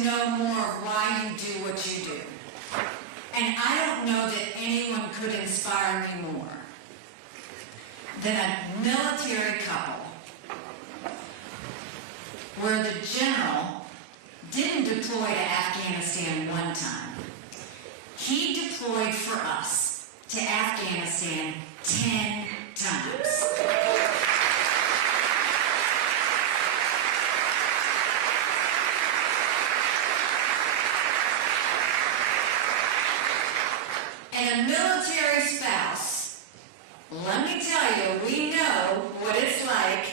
to know more of why you do what you do. And I don't know that anyone could inspire me more than a military couple where the general didn't deploy to Afghanistan one time. He deployed for us to Afghanistan 10 times. And a military spouse, let me tell you, we know what it's like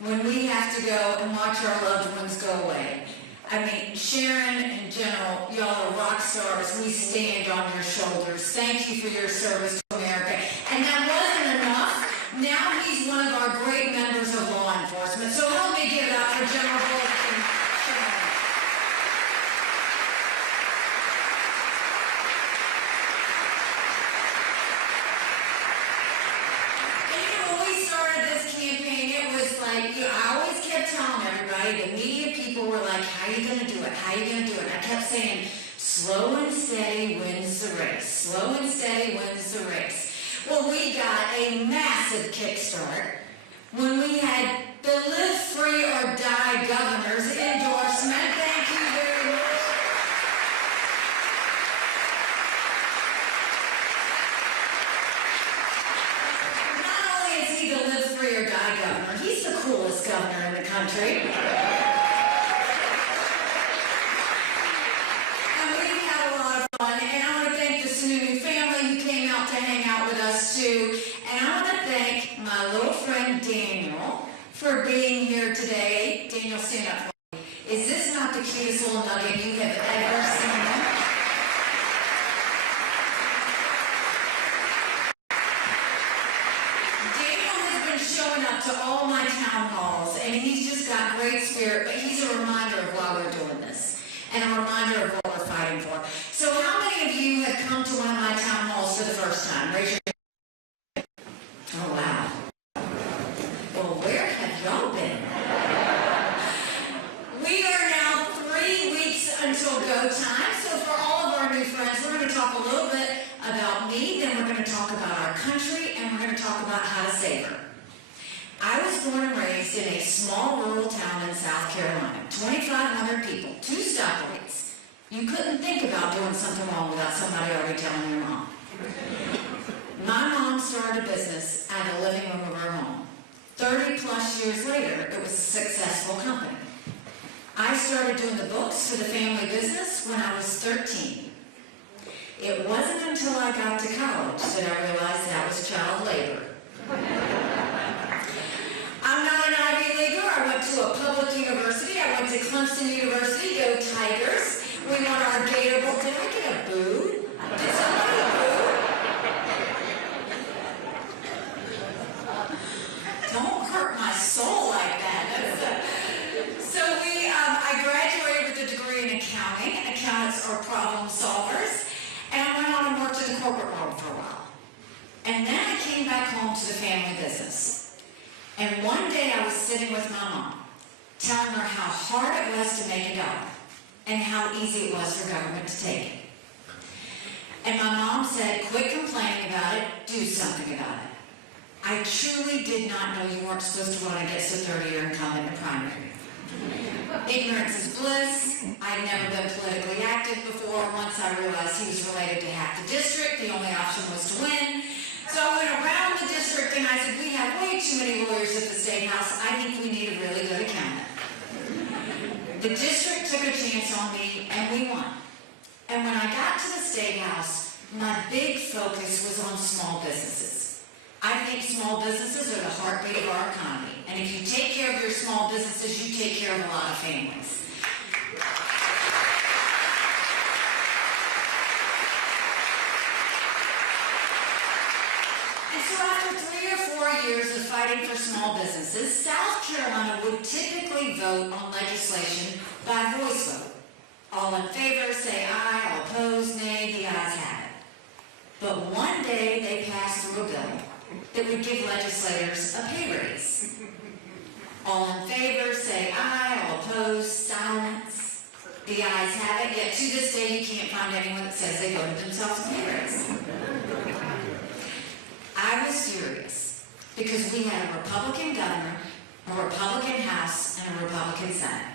when we have to go and watch our loved ones go away. I mean, Sharon and General, y'all are rock stars. We stand on your shoulders. Thank you for your service to America. And that wasn't enough. Now he's one of our great members of law enforcement. So help me give it up for General Bullock and Sharon. When we started this campaign, it was like, I always kept telling everybody, the media people were like, how are you going to do it? How are you going to do it? And I kept saying, slow and steady wins the race. Slow and steady wins the race. Well, we got a massive kickstart when we had the Live Free or Die governor's endorsement. Thank you very much. Not only is he the Live Free or Die governor, he's the coolest governor in the country. Too. And I want to thank my little friend Daniel for being here today. Daniel, stand up for me. Is this not the cutest little nugget you have ever seen? Daniel has been showing up to all my town halls, and he's just got great spirit, but he's a reminder of why we're doing this, and a reminder of what we're fighting for. So how many of you have come to one of my town halls for the first time? Raise your hand. Oh, wow. Well, where have y'all been? We are now 3 weeks until go time. So for all of our new friends, we're going to talk a little bit about me, then we're going to talk about our country, and we're going to talk about how to save her. I was born and raised in a small rural town in South Carolina. 2,500 people, 2 stoplights. You couldn't think about doing something wrong without somebody already telling your mom. My mom started a business out of the living room of her home. 30 plus years later, it was a successful company. I started doing the books for the family business when I was 13. It wasn't until I got to college that I realized that was child labor. I'm not an Ivy Leaguer. I went to a public university. I went to Clemson University. Go Tigers. We won our Gator Bowl. Did I get a boo? Did somebody boo? Don't hurt my soul like that. So I graduated with a degree in accounting. Accountants are problem solvers. And I went on and worked in the corporate world for a while. And then I came back home to the family business. And one day I was sitting with my mom, telling her how hard it was to make a dollar and how easy it was for government to take it. And my mom said, quit complaining about it, do something about it. I truly did not know you weren't supposed to run against a 30-year incumbent in a primary. Ignorance is bliss. I'd never been politically active before. Once I realized he was related to half the district, the only option was to win. So I went around the district and I said, we have way too many lawyers at the State House. I think we need a really good accountant. The district took a chance on me and we won. And when I got to the State House, my big focus was on small businesses. I think small businesses are the heartbeat of our economy. And if you take care of your small businesses, you take care of a lot of families. And so after 3 or 4 years of fighting for small businesses, South Carolina would typically vote on legislation by voice vote. All in favor, say aye. All opposed, nay. The ayes have it. But one day they passed through a bill that would give legislators a pay raise. All in favor, say aye. All opposed, silence. The ayes have it, yet to this day you can't find anyone that says they voted themselves in the race. I was furious because we had a Republican governor, a Republican House, and a Republican Senate.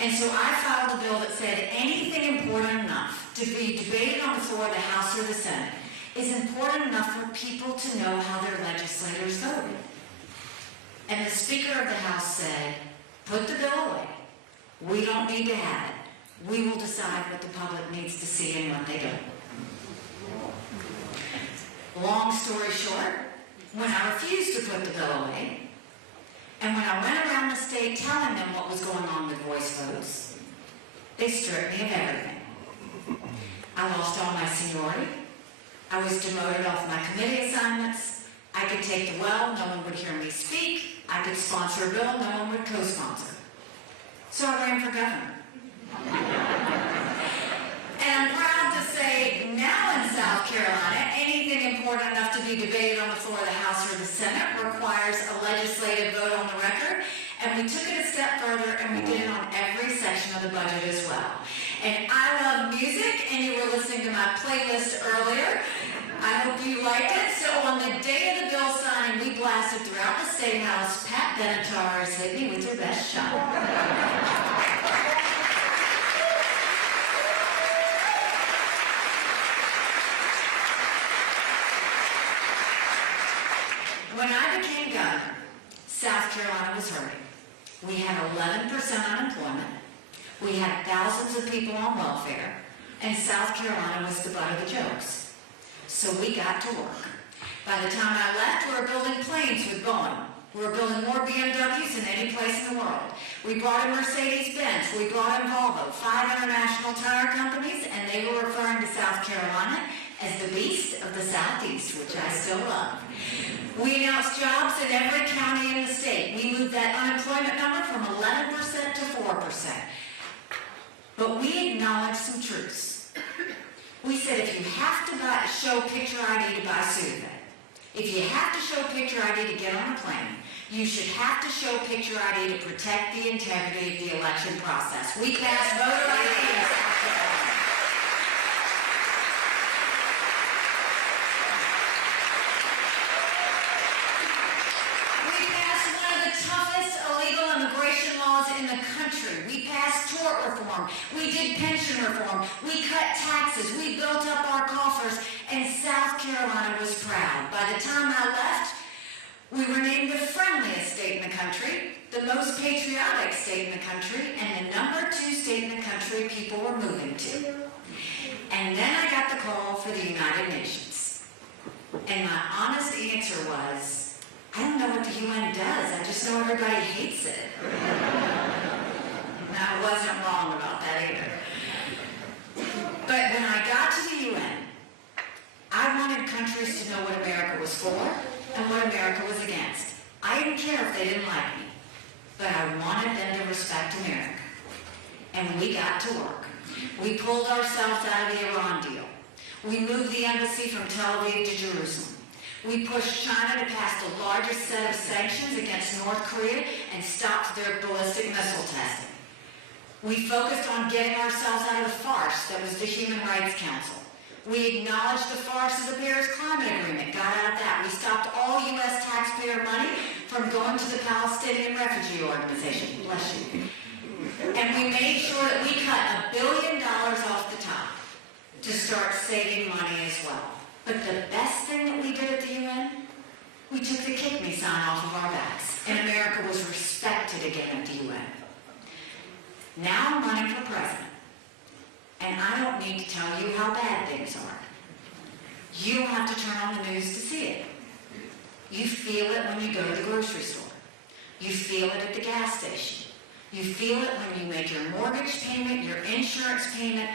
And so I filed a bill that said anything important enough to be debated on the floor of the House or the Senate is important enough for people to know how their legislators voted. And the Speaker of the House said, put the bill away. We don't need to have it. We will decide what the public needs to see and what they don't. Long story short, when I refused to put the bill away, and when I went around the state telling them what was going on with voice votes, they stripped me of everything. I lost all my seniority. I was demoted off my committee assignments. I could take the well, no one would hear me speak. I could sponsor a bill, no one would co-sponsor. So I ran for governor. And I'm proud to say now in South Carolina, anything important enough to be debated on the floor of the House or the Senate requires a legislative vote on the record. And we took it a step further and we did it on every section of the budget as well. And I love music, and you were listening to my playlist earlier. I hope you liked it. So on the day of the bill signing, we blasted throughout the State House, Pat Benatar's Hit Me With Your Best Shot. When I became governor, South Carolina was hurting. We had 11% unemployment. We had thousands of people on welfare, and South Carolina was the butt of the jokes. So we got to work. By the time I left, we were building planes with Boeing. We were building more BMWs than any place in the world. We brought in Mercedes-Benz. We brought in Volvo, 5 international tire companies, and they were referring to South Carolina as the beast of the Southeast, which I still love. We announced jobs in every county in the state. We moved that unemployment number from 11% to 4%. But we acknowledged some truths. We said if you have to show picture ID to buy Sudafed, if you have to show picture ID to get on a plane, you should have to show picture ID to protect the integrity of the election process. We passed voter ID in South Carolina. We passed one of the toughest illegal immigration laws in the country. We passed tort reform. We did pension reform. We cut taxes. We built up our coffers. And South Carolina was proud. By the time I left, we were named the friendliest state in the country, the most patriotic state in the country, and the #2 state in the country people were moving to. And then I got the call for the United Nations. And my honest answer was, I don't know what the UN does. I just know everybody hates it. And I wasn't wrong about that either. But when I got to the UN, I wanted countries to know what America was for and what America was against. I didn't care if they didn't like me, but I wanted them to respect America. And we got to work. We pulled ourselves out of the Iran deal. We moved the embassy from Tel Aviv to Jerusalem. We pushed China to pass the largest set of sanctions against North Korea and stopped their ballistic missile testing. We focused on getting ourselves out of the farce that was the Human Rights Council. We acknowledged the farce of the Paris Climate Agreement, got out of that. We stopped all U.S. taxpayer money from going to the Palestinian Refugee Organization. Bless you. And we made sure that we cut $1 billion off the top to start saving money as well. But the best thing that we did at the UN, we took the kick me sign off of our backs, and America was respected again at the UN. Now I'm running for president, and I don't need to tell you how bad things are. You don't have to turn on the news to see it. You feel it when you go to the grocery store. You feel it at the gas station. You feel it when you make your mortgage payment, your insurance payment,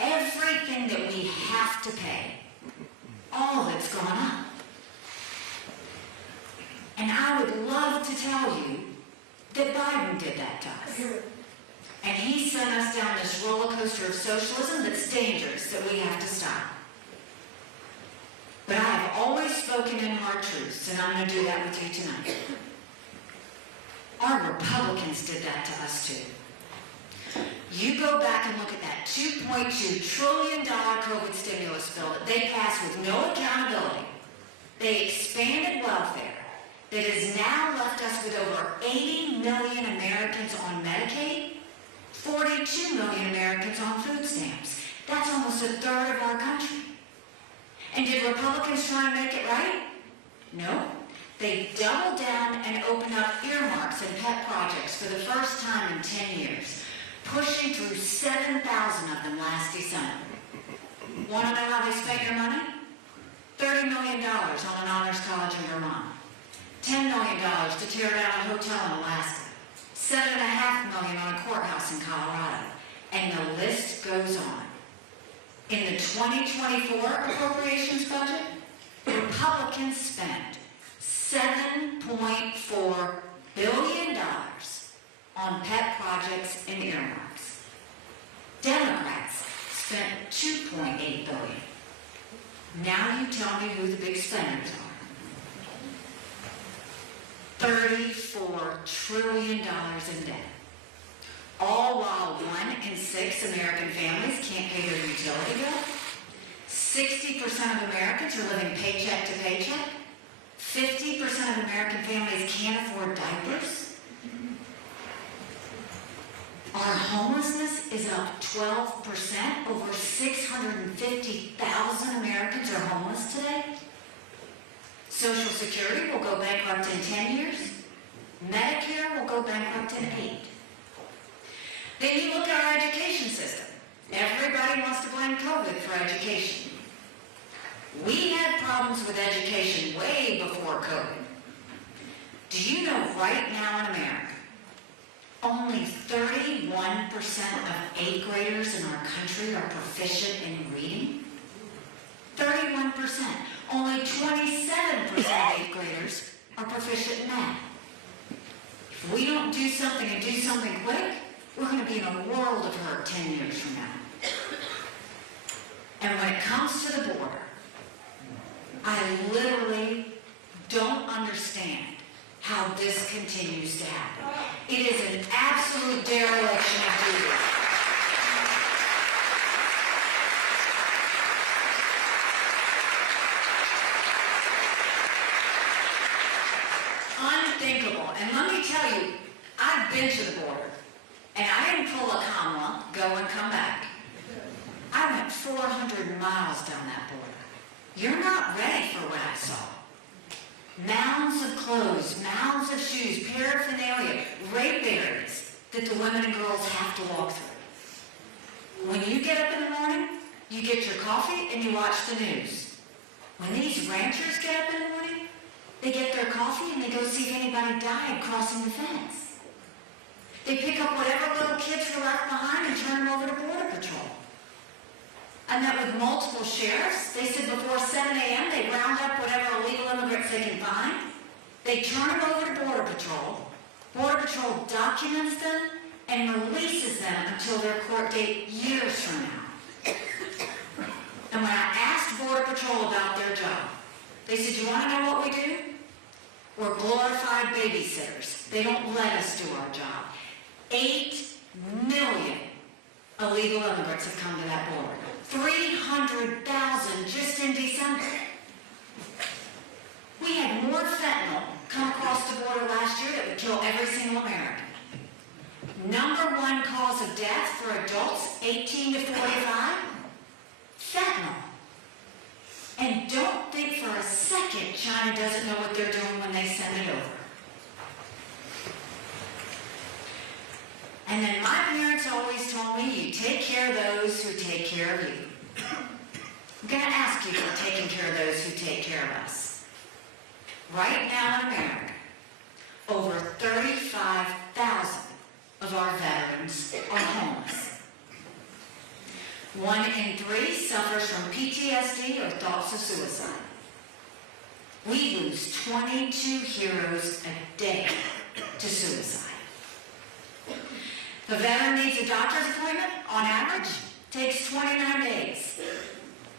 everything that we have to pay. All of it's gone up. And I would love to tell you that Biden did that to us. And he sent us down this roller coaster of socialism that's dangerous, that we have to stop. But I have always spoken in hard truths, and I'm going to do that with you tonight. Our Republicans did that to us too. You go back and look at that $2.2 trillion COVID stimulus bill that they passed with no accountability. They expanded welfare that has now left us with over 80 million Americans on Medicaid, 42 million Americans on food stamps. That's almost a third of our country. And did Republicans try and make it right? No. They doubled down and opened up earmarks and pet projects for the first time in 10 years, pushing through 7,000 of them last December. Want to know how they spent your money? $30 million on an honors college in Vermont, $10 million to tear down a hotel in Alaska, $7.5 million on a courthouse in Colorado, and the list goes on. In the 2024 appropriations budget, Republicans spent $7.4 billion on pet projects and earmarks. Democrats spent $2.8 billion. Now you tell me who the big spenders are. $34 trillion in debt. All while 1 in 6 American families can't pay their utility bill. 60% of Americans are living paycheck to paycheck. 50% of American families can't afford diapers. Our homelessness is up 12%. Over 650,000 Americans are homeless today. Social Security will go bankrupt in 10 years. Medicare will go bankrupt in 8. Then you look at our education system. Everybody wants to blame COVID for education. We had problems with education way before COVID. Do you know right now in America, only 31% of 8th graders in our country are proficient in reading? 31%. Only 27% of 8th graders are proficient in math. If we don't do something and do something quick, we're going to be in a world of hurt 10 years from now. And when it comes to the border, I literally don't understand how this continues to happen. It is an absolute dereliction of duty. Unthinkable. And let me tell you, I've been to the border, and I didn't pull a comma, go and come back. I went 400 miles down that border. You're not ready for what I saw. Mounds of clothes, mounds of shoes, paraphernalia, rape areas that the women and girls have to walk through. When you get up in the morning, you get your coffee and you watch the news. When these ranchers get up in the morning, they get their coffee and they go see if anybody died crossing the fence. They pick up whatever little kids were left behind and turn them over to Border Patrol. I met with multiple sheriffs. They said before 7 a.m. they round up whatever illegal immigrants they can find. They turn them over to Border Patrol. Border Patrol documents them and releases them until their court date years from now. And when I asked Border Patrol about their job, they said, you want to know what we do? We're glorified babysitters. They don't let us do our job. 8 million illegal immigrants have come to that border. 300,000 just in December. We had more fentanyl come across the border last year that would kill every single American. Number 1 cause of death for adults 18 to 45, fentanyl. And don't think for a second China doesn't know what they're doing when they send it over. And then my parents always told me, you take care of those who take care of you. I'm going to ask you for taking care of those who take care of us. Right now in America, over 35,000 of our veterans are homeless. 1 in 3 suffers from PTSD or thoughts of suicide. We lose 22 heroes a day to suicide. If a veteran needs a doctor's appointment, on average, takes 29 days.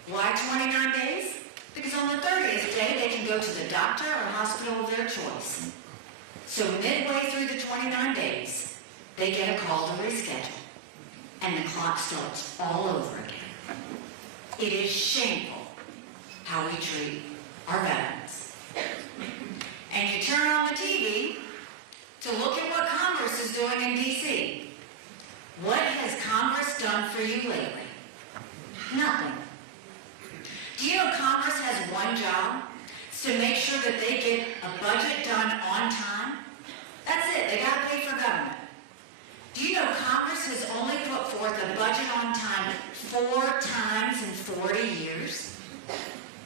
Why 29 days? Because on the 30th day, they can go to the doctor or hospital of their choice. So midway through the 29 days, they get a call to reschedule. and the clock starts all over again. It is shameful how we treat our veterans. And you turn on the TV to look at what Congress is doing in D.C. What has Congress done for you lately? Nothing. Do you know Congress has one job? It's to make sure that they get a budget done on time. That's it. They got to pay for government. Do you know Congress has only put forth a budget on time 4 times in 40 years?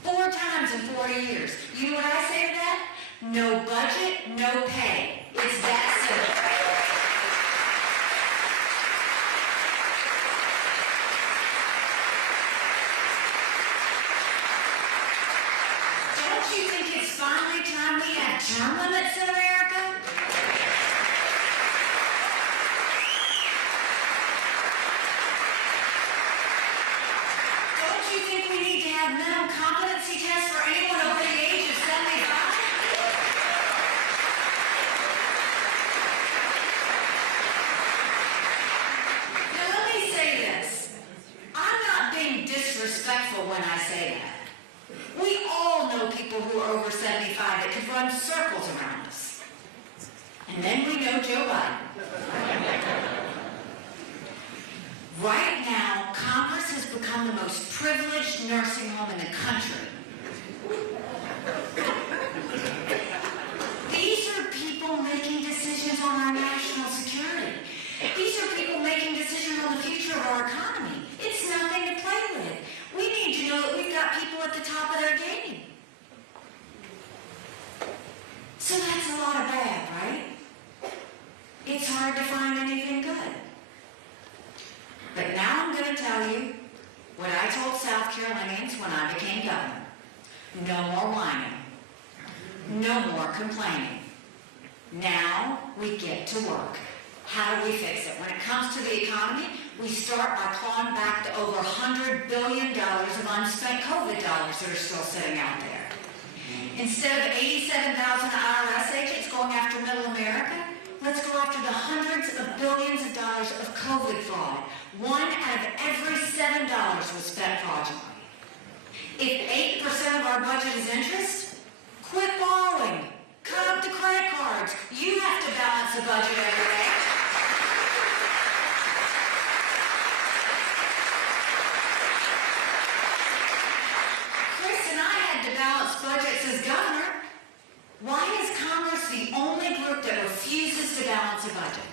4 times in 40 years. You know what I say to that? No budget, no pay. It's that simple. Don't you think it's finally time we have term limits in America? Don't you think we need to have mental competency tests for anyone over the age of 75? Now let me say this. I'm not being disrespectful when I say that. We all know people who are over 75 that could run circles around us. And then we know Joe Biden. Right now, Congress has become the most privileged nursing home in the country. These are people making decisions on our national security. These are people making decisions on the future of our economy. It's nothing to play with. We need to know that we've got people at the top of their game. So that's a lot of bad, right? It's hard to find anything good. But now I'm going to tell you what I told South Carolinians when I became governor. No more whining. No more complaining. Now we get to work. How do we fix it? When it comes to the economy, we start by clawing back the over $100 billion of unspent COVID dollars that are still sitting out there. Instead of 87,000 IRS agents going after middle America, let's go after the hundreds of billions of dollars of COVID fraud. 1 out of every $7 was spent fraudulently. If 8% of our budget is interest, quit borrowing. Cut up the credit cards. You have to balance the budget every day. Chris and I had to balance budgets as governor. Why is Congress the only group that refuses to balance a budget?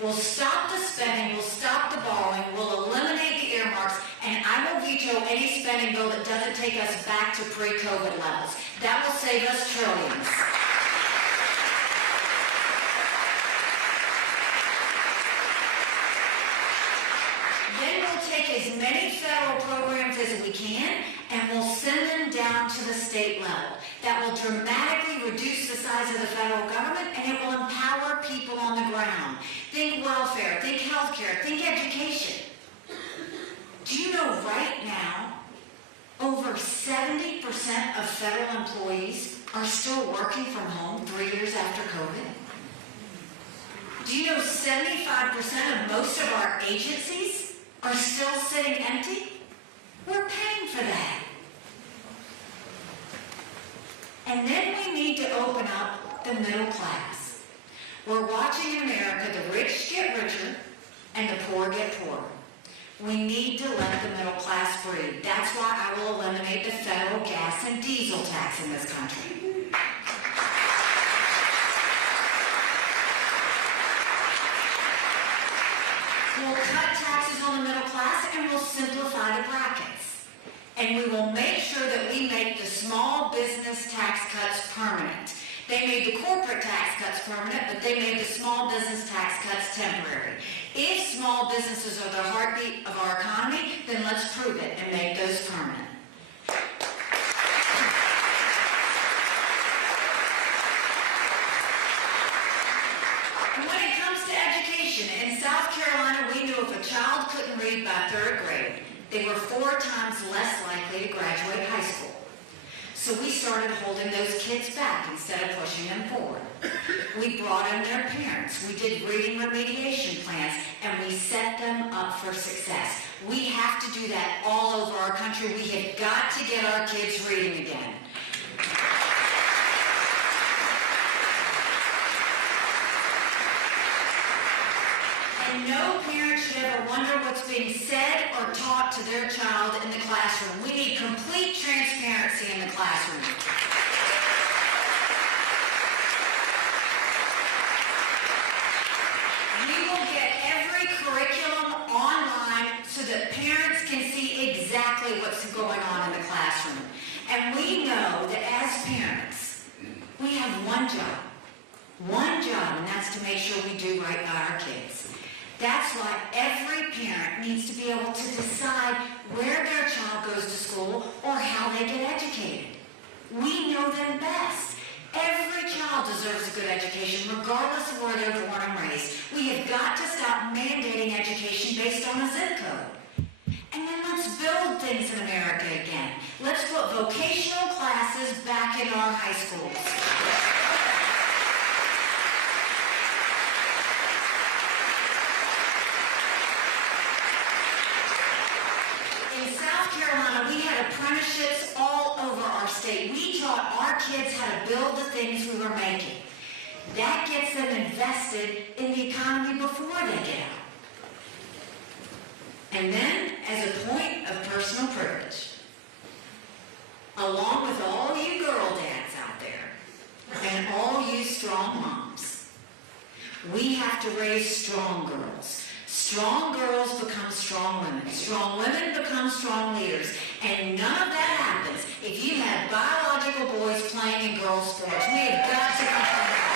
We'll stop the spending, we'll stop the borrowing, we'll eliminate the earmarks, and I will veto any spending bill that doesn't take us back to pre-COVID levels. That will save us trillions. Then we'll take as many federal programs as we can, and we'll send them down to the state level. That will dramatically reduce the size of the federal government, and it will empower people on the ground. Think welfare, think healthcare, think education. Do you know right now, over 70% of federal employees are still working from home 3 years after COVID? Do you know 75% of most of our agencies are still sitting empty? We're paying for that. And then we need to open up the middle class. We're watching in America the rich get richer and the poor get poorer. We need to let the middle class breathe. That's why I will eliminate the federal gas and diesel tax in this country. We'll cut taxes on the middle class and we'll simplify the brackets. And we will make sure that we make the small business tax cuts permanent. They made the corporate tax cuts permanent, but they made the small business tax cuts temporary. If small businesses are the heartbeat of our economy, then let's prove it and make those permanent. And when it comes to education, in South Carolina, we knew if a child couldn't read by 3rd grade, they were 4 times less likely to graduate high school. So we started holding those kids back instead of pushing them forward. We brought in their parents. We did reading remediation plans, and we set them up for success. We have to do that all over our country. We have got to get our kids reading again. And no parent should ever wonder what's being said or taught to their child in the classroom. We need complete transparency in the classroom. We will get every curriculum online so that parents can see exactly what's going on in the classroom. And we know that as parents, we have one job, and that's to make sure we do right by our kids. That's why every parent needs to be able to decide where their child goes to school or how they get educated. We know them best. Every child deserves a good education, regardless of where they're born and raised. We have got to stop mandating education based on a zip code. And then let's build things in America again. Let's put vocational classes back in our high schools. We had apprenticeships all over our state. We taught our kids how to build the things we were making. That gets them invested in the economy before they get out. And then, as a point of personal privilege, along with all you girl dads out there, and all you strong moms, we have to raise strong girls. Strong girls become strong women. Strong women become strong leaders. And none of that happens if you have biological boys playing in girls' sports. We have got to confront that.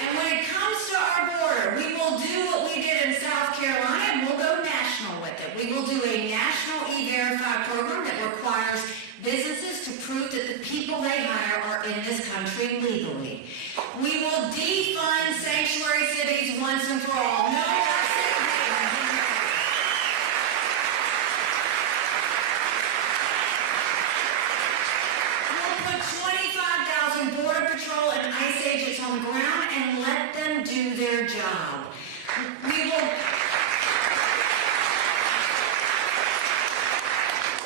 And when it comes to our border, we will do what we did in South Carolina, and we'll go national with it. We will do a national E-Verify program that requires businesses to prove that the people they hire are in this country legally. We will defund sanctuary cities once and for all. No more segregating. We'll put 25,000 Border Patrol and ICE agents on the ground and let them do their job.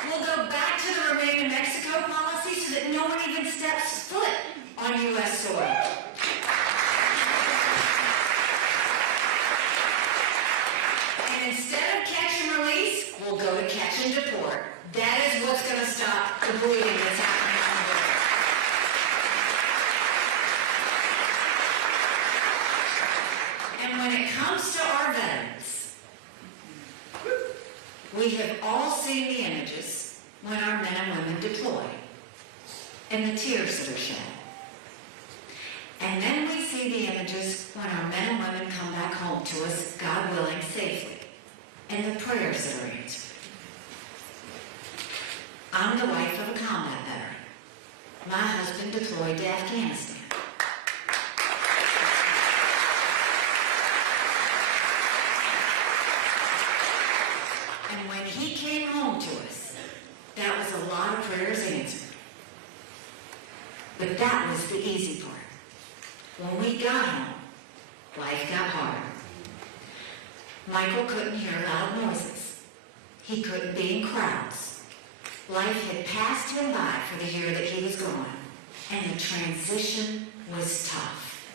We'll go back to the Remain in Mexico policy so that no one even steps foot on U.S. soil. And instead of catch and release, we'll go to catch and deport. That is what's going to stop the bleeding that's happening on the border. And when it comes to our veterans, we have all seen the images when our men and women deploy and the tears that are shed. And then we see the images when our men and women come back home to us, God willing, safely, and the prayers that are answered. I'm the wife of a combat veteran. My husband deployed to Afghanistan. And when he came home to us, that was a lot of prayers answered. But that was the easy part. When we got home, life got harder. Michael couldn't hear loud noises. He couldn't be in crowds. Life had passed him by for the year that he was gone, and the transition was tough.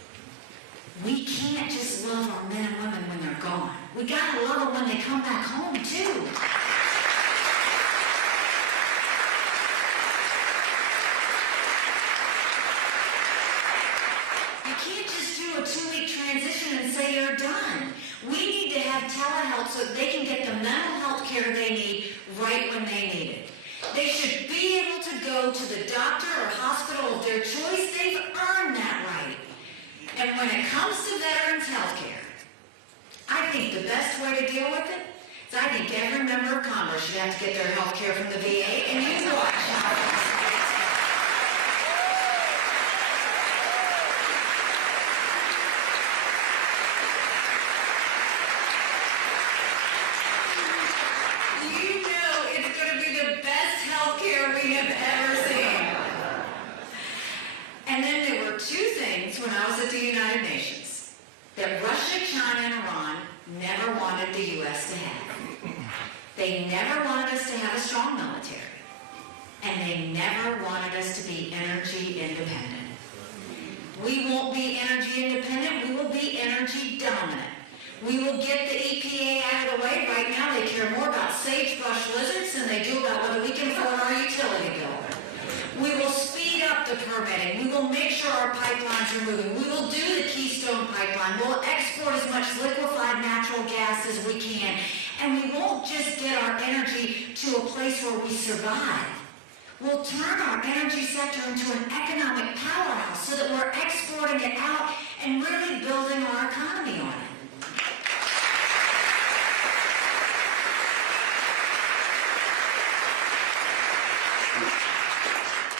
We can't just love our men and women when they're gone. We gotta love them when they come back home, too. You can't just do a 2-week transition and say you're done. We need to have telehealth so that they can get the mental health care they need right when they need it. They should be able to go to the doctor or hospital of their choice. They've earned that right. And when it comes to veterans health care, I think the best way to deal with it is I think every member of Congress should have to get their health care from the VA, and you watch how fast it gets. wanted the U.S. to have. They never wanted us to have a strong military. And they never wanted us to be energy independent. We won't be energy independent, we will be energy dominant. We will get the EPA out of the way. Right now they care more about sagebrush lizards than they do about whether we can afford our utility bill. We will speed up the permitting. We will make sure our pipelines are moving. We will do the Keystone Pipeline. We'll export as much liquefied natural gas as we can. And we won't just get our energy to a place where we survive. We'll turn our energy sector into an economic powerhouse so that we're exporting it out and really building our economy on it.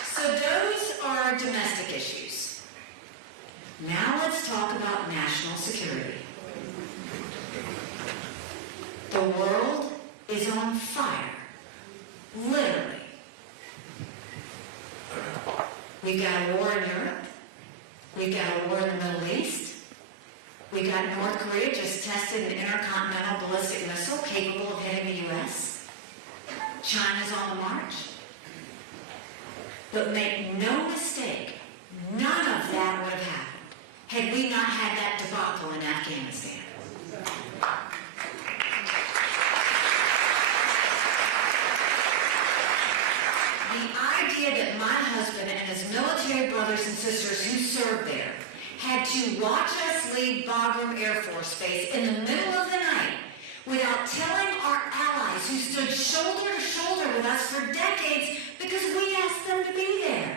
So those are our domestic issues. Now let's talk about national security. The world is on fire, literally. We've got a war in Europe. We've got a war in the Middle East. We've got North Korea just tested an intercontinental ballistic missile capable of hitting the U.S. China's on the march. But make no mistake, none of that would have happened had we not had that debacle in Afghanistan. The idea that my husband and his military brothers and sisters who served there had to watch us leave Bagram Air Force Base in the middle of the night without telling our allies who stood shoulder to shoulder with us for decades because we asked them to be there.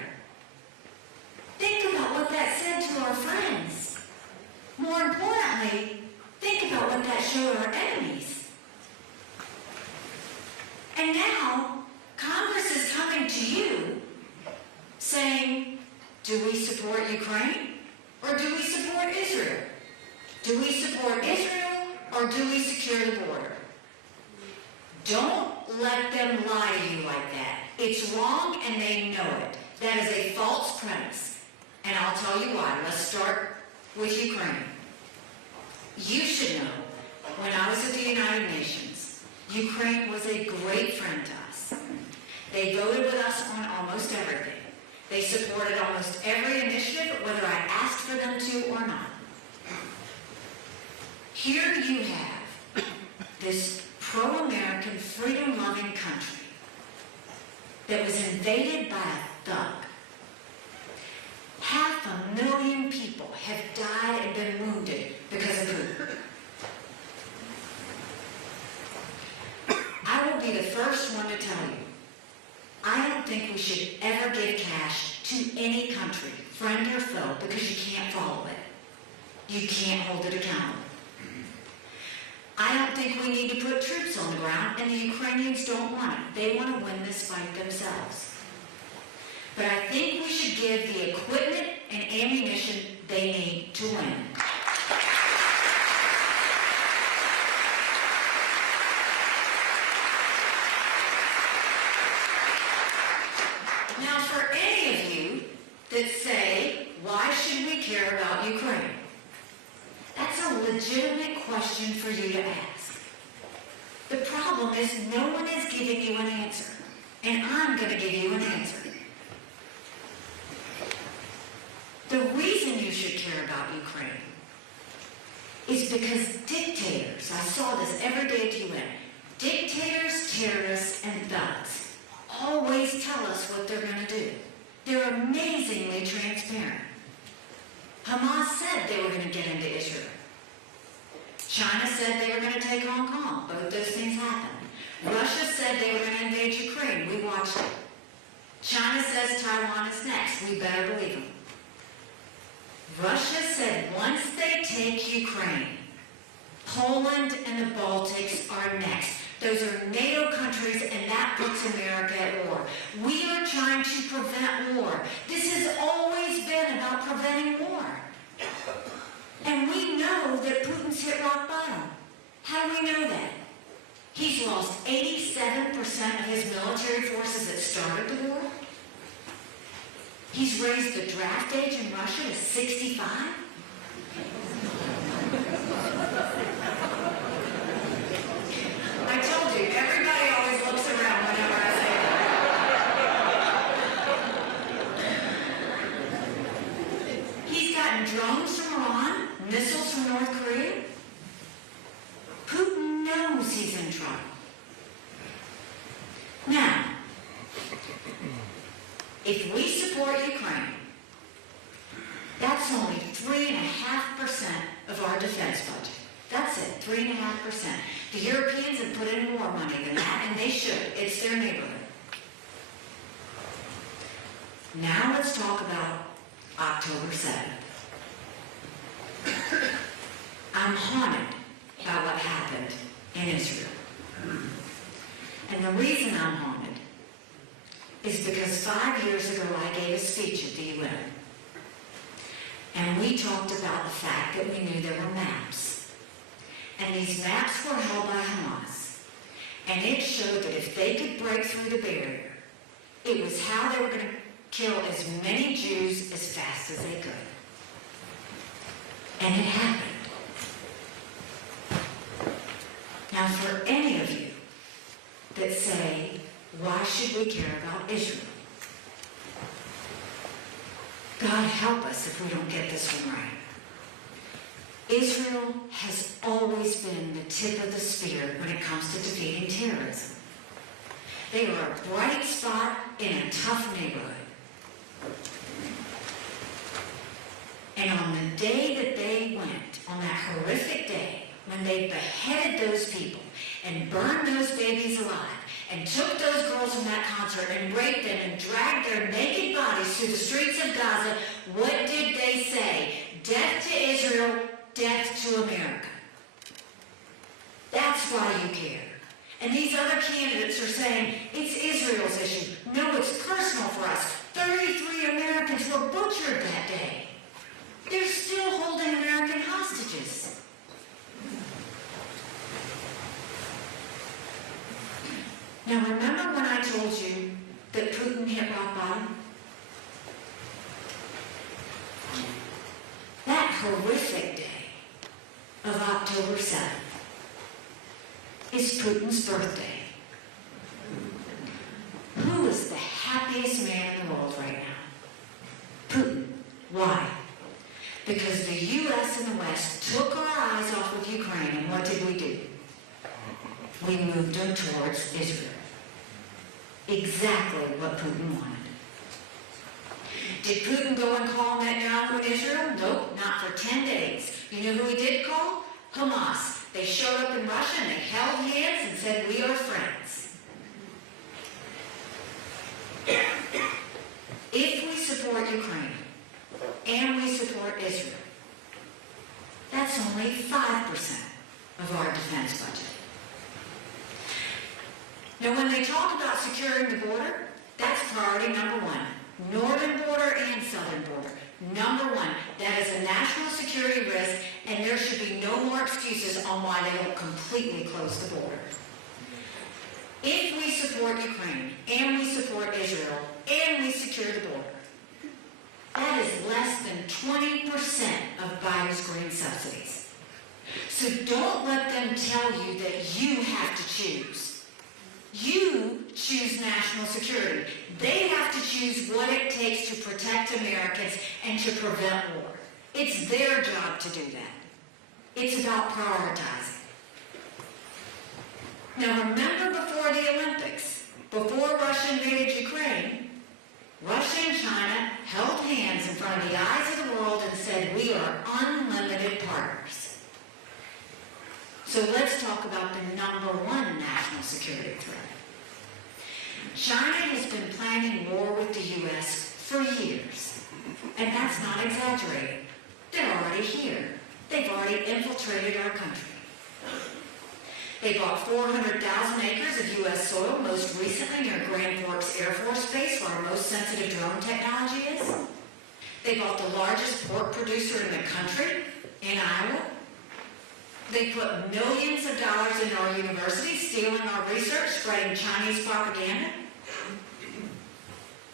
Think about what that said to our friends. More importantly, think about what that showed our enemies. And now, Congress is coming to you saying, do we support Ukraine or do we support Israel? Do we support Israel or do we secure the border? Don't let them lie to you like that. It's wrong and they know it. That is a false premise. And I'll tell you why. Let's start with Ukraine. You should know, when I was at the United Nations, Ukraine was a great friend to us. They voted with us on almost everything. They supported almost every initiative, whether I asked for them to or not. Here you have this pro-American, freedom-loving country that was invaded by a thug. 500,000 people have died and been wounded because of Putin. I will be the first one to tell you, I don't think we should ever give cash to any country, friend or foe, because you can't follow it. You can't hold it accountable. I don't think we need to put troops on the ground, and the Ukrainians don't want it. They want to win this fight themselves. But I think we should give the equipment and ammunition they need to win. Now, for any of you that say, why should we care about Ukraine? That's a legitimate question for you to ask. The problem is no one is giving you an answer, and I'm going to give you an answer. The reason you should care about Ukraine is because dictators, I saw this every day at the UN, dictators, terrorists, and thugs always tell us what they're going to do. They're amazingly transparent. Hamas said they were going to get into Israel. China said they were going to take Hong Kong. Both those things happened. Russia said they were going to invade Ukraine. We watched it. China says Taiwan is next. We better believe them. Russia said once they take Ukraine, Poland and the Baltics are next. Those are NATO countries, and that puts America at war. We are trying to prevent war. This has always been about preventing war. And we know that Putin's hit rock bottom. How do we know that? He's lost 87% of his military forces that started the war. He's raised the draft age in Russia to 65. asleep. Everybody always looks around whenever I say that. He's gotten drones from Iran, missiles from North Korea. Putin knows he's in trouble. Now, if we support Ukraine, that's only 3.5% of our defense budget. That's it, 3.5%. The Europeans have put in more money than that, and they should. It's their neighborhood. Now let's talk about October 7th. I'm haunted by what happened in Israel. And the reason I'm haunted is because 5 years ago I gave a speech at the UN. And we talked about the fact that we knew there were maps. And these maps were held by Hamas. And it showed that if they could break through the barrier, it was how they were going to kill as many Jews as fast as they could. And it happened. Now, for any of you that say, why should we care about Israel? God help us if we don't get this one right. Israel has always been the tip of the spear when it comes to defeating terrorism. They are a bright spot in a tough neighborhood. And on the day that they went, on that horrific day, when they beheaded those people and burned those babies alive and took those girls from that concert and raped them and dragged their naked bodies through the streets of Gaza, what did they say? Death to Israel, death to America. That's why you care. And these other candidates are saying, it's Israel's issue. No, it's personal for us. 33 Americans were butchered that day. They're still holding American hostages. Now, remember when I told you that Putin hit rock bottom? That horrific day of October 7th is Putin's birthday. Who is the happiest man in the world right now? Putin. Why? Because the U.S. and the West took our eyes off of Ukraine, and what did we do? We moved them towards Israel. Exactly what Putin wanted. Did Putin go and call Netanyahu in Israel? Nope, not for 10 days. You know who he did call? Hamas. They showed up in Russia and they held hands and said, we are friends. If we support Ukraine and we support Israel, that's only 5% of our defense budget. Now, when they talk about securing the border, that's priority number one. Northern border and southern border. Number one, that is a national security risk, and there should be no more excuses on why they don't completely close the border. If we support Ukraine, and we support Israel, and we secure the border, that is less than 20% of Biden's green subsidies. So don't let them tell you that you have to choose. You choose national security. They have to choose what it takes to protect Americans and to prevent war. It's their job to do that. It's about prioritizing. Now remember before the Olympics, before Russia invaded Ukraine, Russia and China held hands in front of the eyes of the world and said, we are unlimited partners. So let's talk about the number one national security threat. China has been planning war with the U.S. for years. And that's not exaggerating. They're already here. They've already infiltrated our country. They bought 400,000 acres of U.S. soil, most recently near Grand Forks Air Force Base, where our most sensitive drone technology is. They bought the largest pork producer in the country, in Iowa. They put millions of dollars in our universities, stealing our research, spreading Chinese propaganda.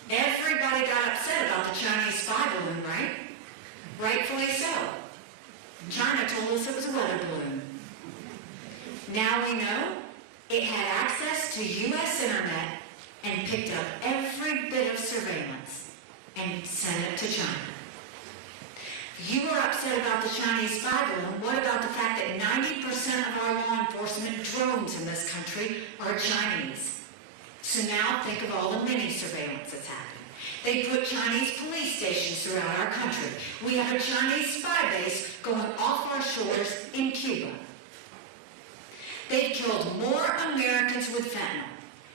Everybody got upset about the Chinese spy balloon, right? Rightfully so. China told us it was a weather balloon. Now we know It had access to U.S. internet and picked up every bit of surveillance and sent it to China. You were upset about the Chinese spy balloon. What about the fact that 90% of our law enforcement drones in this country are Chinese? So now think of all the mini surveillance that's happening. They put Chinese police stations throughout our country. We have a Chinese spy base going off our shores in Cuba. They've killed more Americans with fentanyl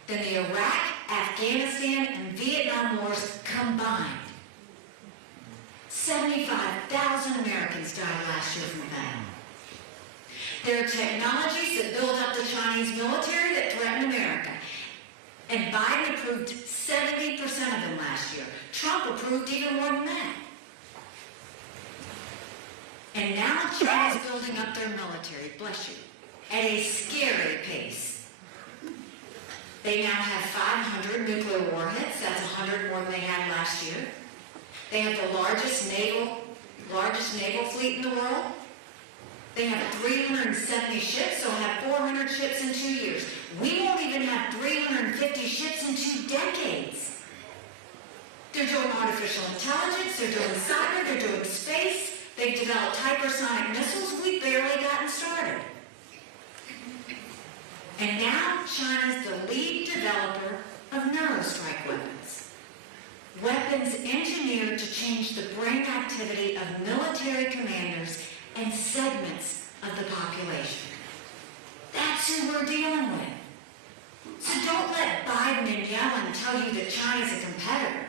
than the Iraq, Afghanistan, and Vietnam wars combined. 75,000 Americans died last year from fentanyl. There are technologies that build up the Chinese military that threaten America. And Biden approved 70% of them last year. Trump approved even more than that. And now China's building up their military, bless you, at a scary pace. They now have 500 nuclear warheads. That's 100 more than they had last year. They have the largest naval fleet in the world. They have 370 ships, so they'll have 400 ships in 2 years. We won't even have 350 ships in 2 decades. They're doing artificial intelligence, they're doing cyber, they're doing space. They've developed hypersonic missiles. We've barely gotten started. And now China's the lead developer of neurostrike weapons. Weapons engineered to change the brain activity of military commanders and segments of the population. That's who we're dealing with. So don't let Biden and Yellen tell you that China's a competitor.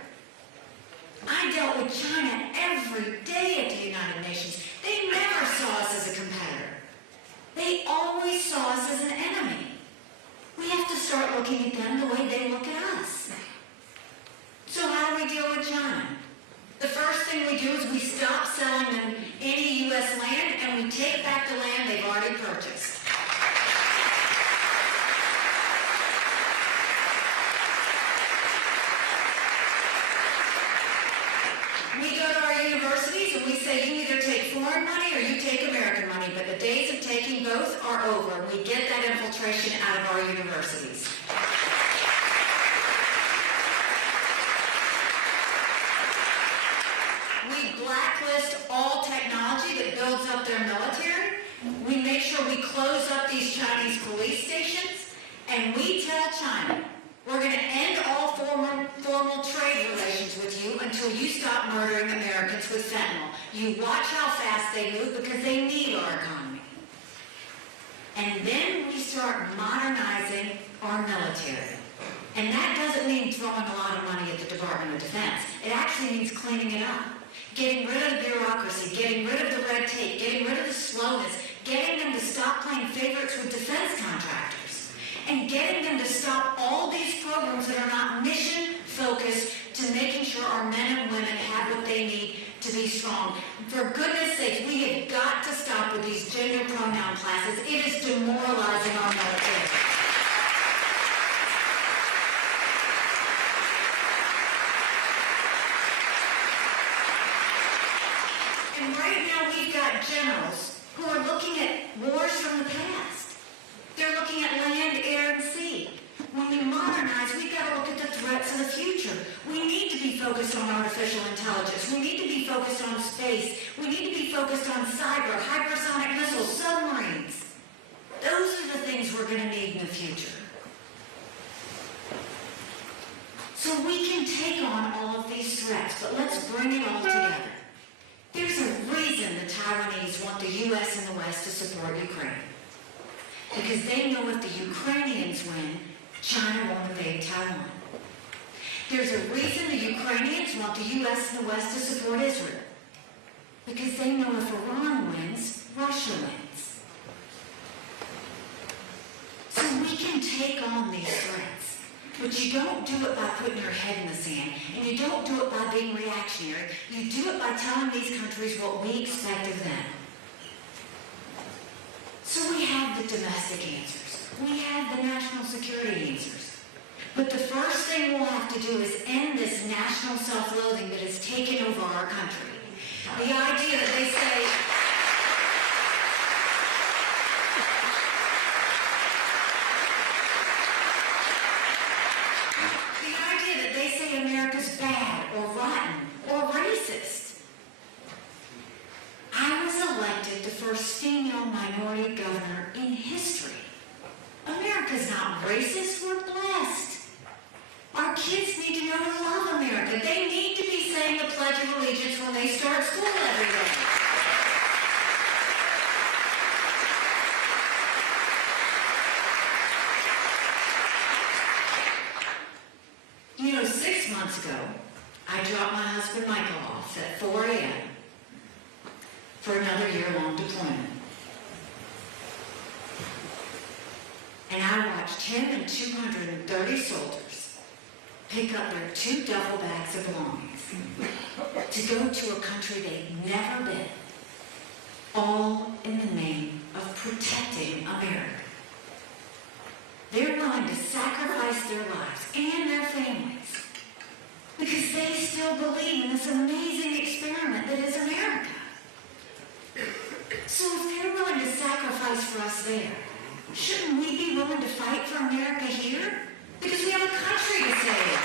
I dealt with China every day at the United Nations. They never saw us as a competitor. They always saw us as an enemy. We have to start looking at them the way they look at us. So how do we deal with China? The first thing we do is we stop selling them any U.S. land and we take back the land they've already purchased. We go to our universities and we say you either take foreign money or you take American money, but the days of taking both are over. We get that infiltration out of our universities. We blacklist all technology that builds up their military. We make sure we close up these Chinese police stations, and we tell China, we're going to end all formal trade relations with you until you stop murdering Americans with fentanyl. You watch how fast they move because they need our economy. And then we start modernizing our military. And that doesn't mean throwing a lot of money at the Department of Defense. It actually means cleaning it up. Getting rid of the bureaucracy, getting rid of the red tape, getting rid of the slowness, getting them to stop playing favorites with defense contractors, and getting them to stop all these programs that are not mission-focused to making sure our men and women have what they need to be strong. For goodness sakes, we have got to stop with these gender pronoun classes. It is demoralizing our military. And right now we've got generals who are looking at wars from the past. They're looking at land, air, and sea. When we modernize, we've got to look at the threats of the future. We need to be focused on artificial intelligence. We need to be focused on space. We need to be focused on cyber, hypersonic missiles, submarines. Those are the things we're going to need in the future. So we can take on all of these threats, but let's bring it all together. There's a reason the Taiwanese want the U.S. and the West to support Ukraine. Because they know if the Ukrainians win, China won't invade Taiwan. There's a reason the Ukrainians want the U.S. and the West to support Israel. Because they know if Iran wins, Russia wins. So we can take on these threats. But you don't do it by putting your head in the sand. And you don't do it by being reactionary. You do it by telling these countries what we expect of them. So we have the domestic answers. We have the national security answers. But the first thing we'll have to do is end this national self-loathing that has taken over our country. The idea that they say, America's bad or rotten or racist. I was elected the first female minority governor in history. America's not racist, we're blessed. Our kids need to know to love America. They need to be saying the Pledge of Allegiance when they start school every day. You know, 6 months ago, I dropped my husband Michael off at 4 a.m. for another year-long deployment. And I watched him and 230 soldiers pick up their 2 duffel bags of belongings to go to a country they'd never been, all in the name of protecting America. They're willing to sacrifice their lives and their families because they still believe in this amazing experiment that is America. So if they're willing to sacrifice for us there, shouldn't we be willing to fight for America here? Because we have a country to save.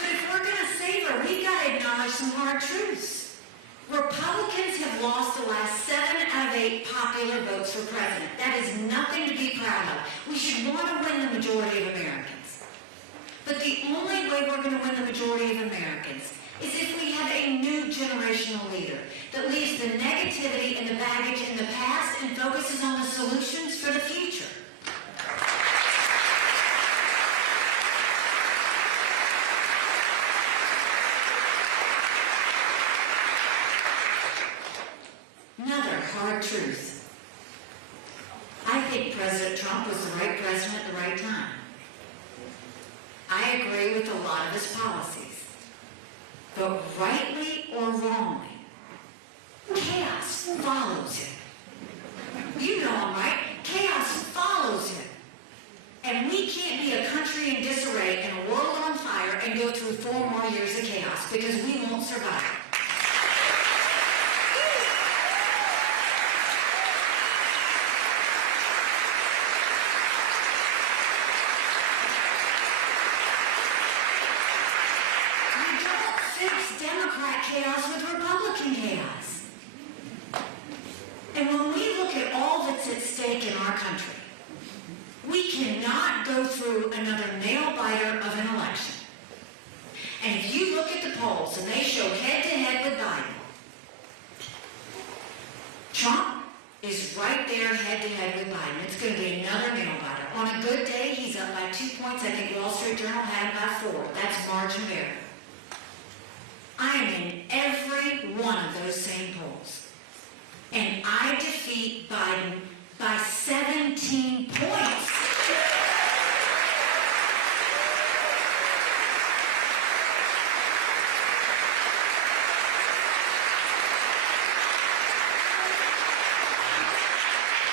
But if we're going to save her, we've got to acknowledge some hard truths. Republicans have lost the last 7 out of 8 popular votes for president. That is nothing to be proud of. We should want to win the majority of Americans. But the only way we're going to win the majority of Americans is if we have a new generational leader that leaves the negativity and the baggage in the past and focuses on the solutions for the future. Another hard truth. I think President Trump was the right president at the right time. I agree with a lot of his policies. But rightly or wrongly, chaos follows him. You know him, right? Chaos follows him. And we can't be a country in disarray and a world on fire and go through 4 more years of chaos because we won't survive. Democrat chaos with Republican chaos. And when we look at all that's at stake in our country, we cannot go through another nail-biter of an election. And if you look at the polls and they show head-to-head with Biden, Trump is right there head-to-head with Biden. It's going to be another nail-biter. On a good day, he's up by 2 points. I think Wall Street Journal had him by 4. That's margin of error. I am in every one of those same polls. And I defeat Biden by 17 points.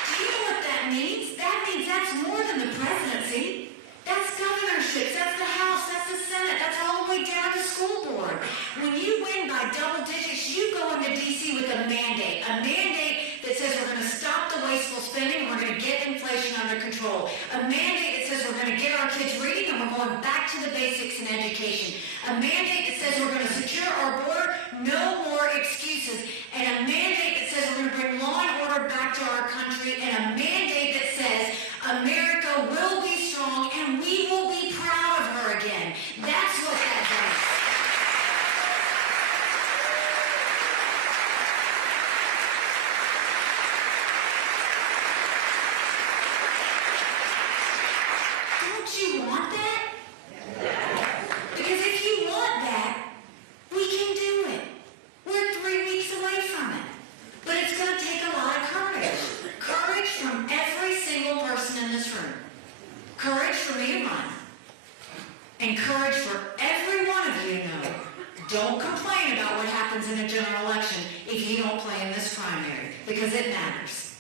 Do you know what that means? That means that's more than the presidency. That's governorships, that's the House, that's the Senate, that's all the way down to school board. When you win by double digits, you go into D.C. with a mandate that says we're going to stop the wasteful spending and we're going to get inflation under control. A mandate that says we're going to get our kids reading and we're going back to the basics in education. A mandate that says we're going to secure our border, no more excuses. And a mandate that says we're going to bring law and order back to our country. And a mandate that says America will be strong and we will be proud of her again. That's what that does. Don't you want that? Because if you want that, we can do it. We're 3 weeks away from it. But it's going to take a lot of courage. Courage from every single person in this room. Courage for me to run. And courage for every one of you to know. Don't complain about what happens in a general election if you don't play in this primary, because it matters.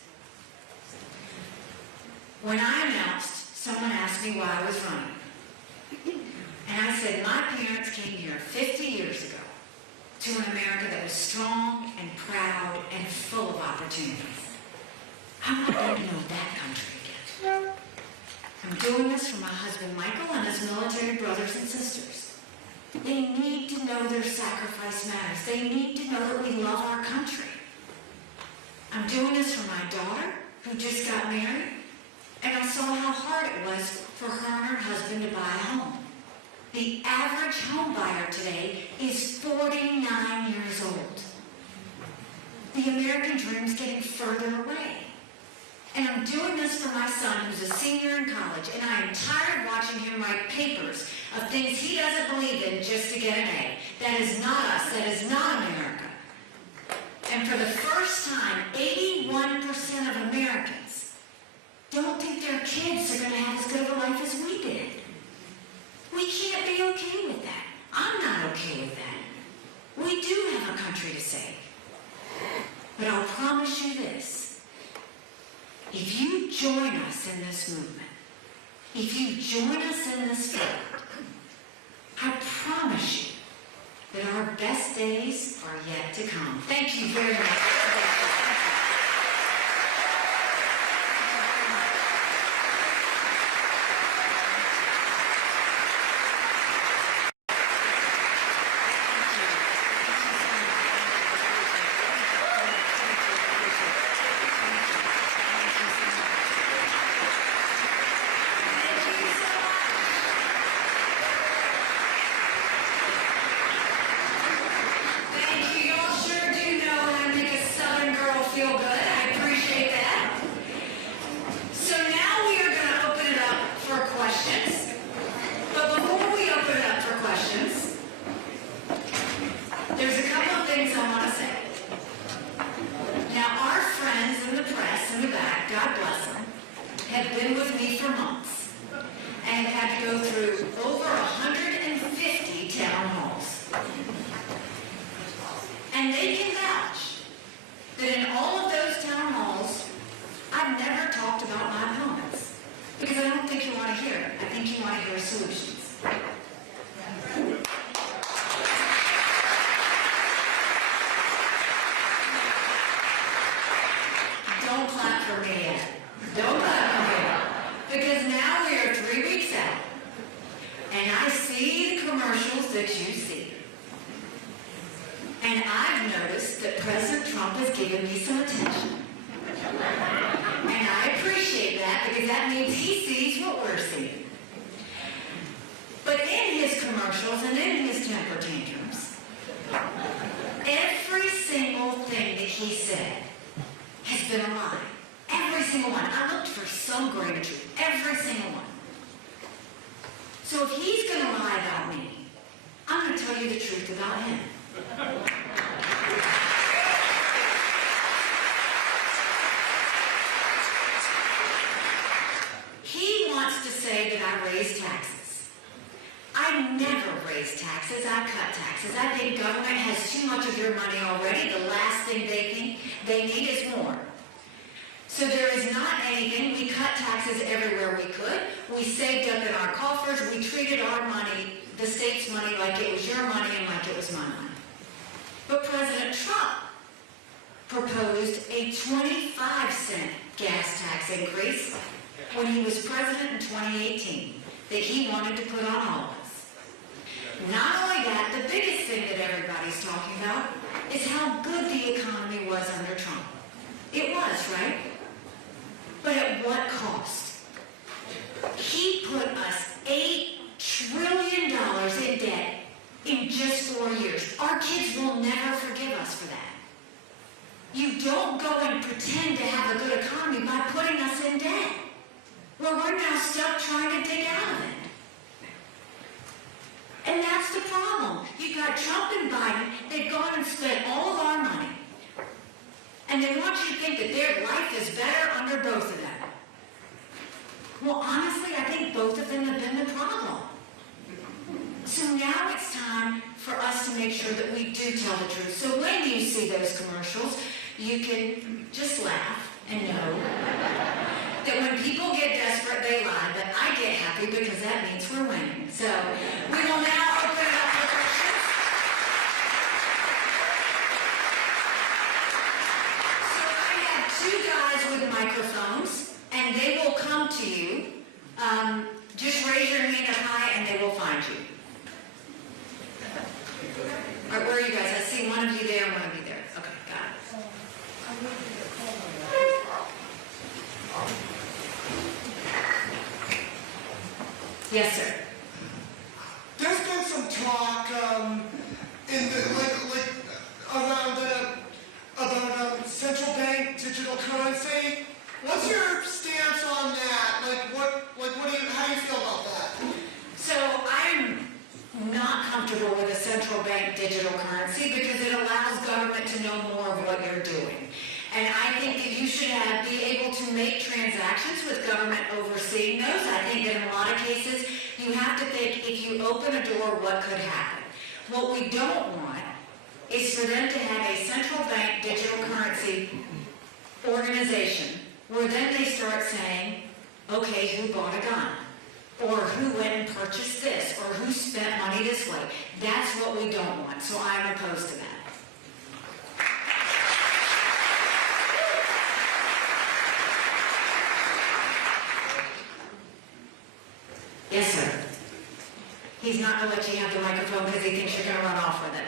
When I announced, someone asked me why I was running. And I said, my parents came here 50 years ago to an America that was strong and proud and full of opportunities. I want them to know that country again. I'm doing this for my husband Michael and his military brothers and sisters. They need to know their sacrifice matters. They need to know that we love our country. I'm doing this for my daughter, who just got married, and I saw how hard it was for her and her husband to buy a home. The average home buyer today is 49 years old. The American dream is getting further away. And I'm doing this for my son, who's a senior in college, and I am tired watching him write papers of things he doesn't believe in just to get an A. That is not us. That is not America. And for the first time, 81% of Americans don't think their kids are going to have as good of a life as we did. We can't be okay with that. I'm not okay with that. We do have a country to save. But I'll promise you this. If you join us in this movement, if you join us in this fight, I promise you that our best days are yet to come. Thank you very much. microphones, and they will come to you. Just raise your hand up high, and they will find you. All right, where are you guys? I see one of you there, one of you there. Okay, got it. Yes, sir. There's been some talk in the about central bank digital currency. What's your stance on that? How do you feel about that? So I'm not comfortable with a central bank digital currency because it allows government to know more of what you're doing. And I think that you should be able to make transactions with government overseeing those. I think that in a lot of cases, you have to think, if you open a door, what could happen? What we don't want is for them to have a central bank digital currency organization where then they start saying, okay, who bought a gun? Or who went and purchased this? Or who spent money this way? That's what we don't want. So I'm opposed to that. Yes, sir. He's not going to let you have the microphone because he thinks you're going to run off with it.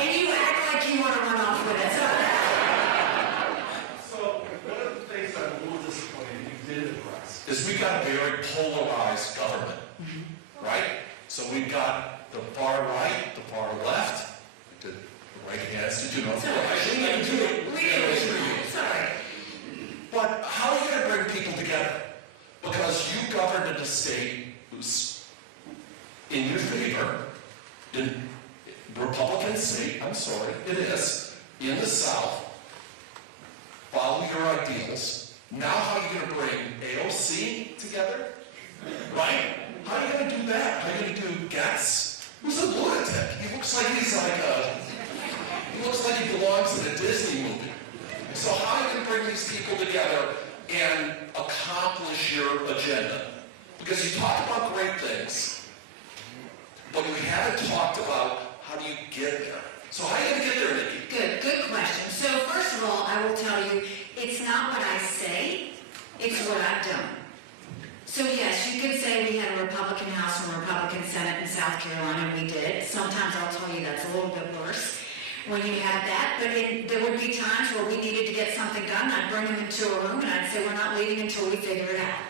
And you act like you want to run off with it. So one of the things I'm a little disappointed you did address is we got a very polarized government, right? So we've got the far right, the far left, the right hands to do no Sorry. But how are you going to bring people together? Because you governed in a state who's in your favor, in Republican state, I'm sorry, it is, in the South, follow your ideals. Now how are you going to bring AOC together? Right? How are you going to do that? How are you going to do Getz? Who's a lunatic? He looks like he belongs in a Disney movie. So how are you going to bring these people together and accomplish your agenda? Because you talk about great things, but we haven't talked about how do you get there. So how are you going to get there, Nikki? Good question. So first of all, I will tell you, it's not what I say, it's what I've done. So yes, you could say we had a Republican House and a Republican Senate in South Carolina, and we did. Sometimes I'll tell you that's a little bit worse when you have that, but there would be times where we needed to get something done. I'd bring them into a room and I'd say, we're not leaving until we figure it out.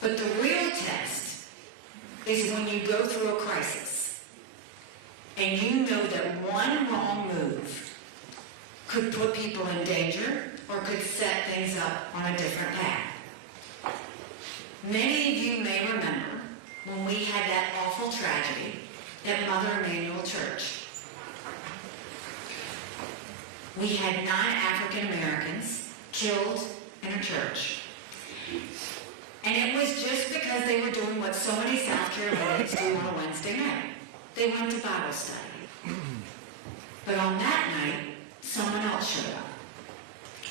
But the real test is when you go through a crisis and you know that one wrong move could put people in danger or could set things up on a different path. Many of you may remember when we had that awful tragedy at Mother Emanuel Church. We had 9 African Americans killed in a church. And it was just because they were doing what so many South Carolinians do on a Wednesday night. They went to Bible study. But on that night, someone else showed up.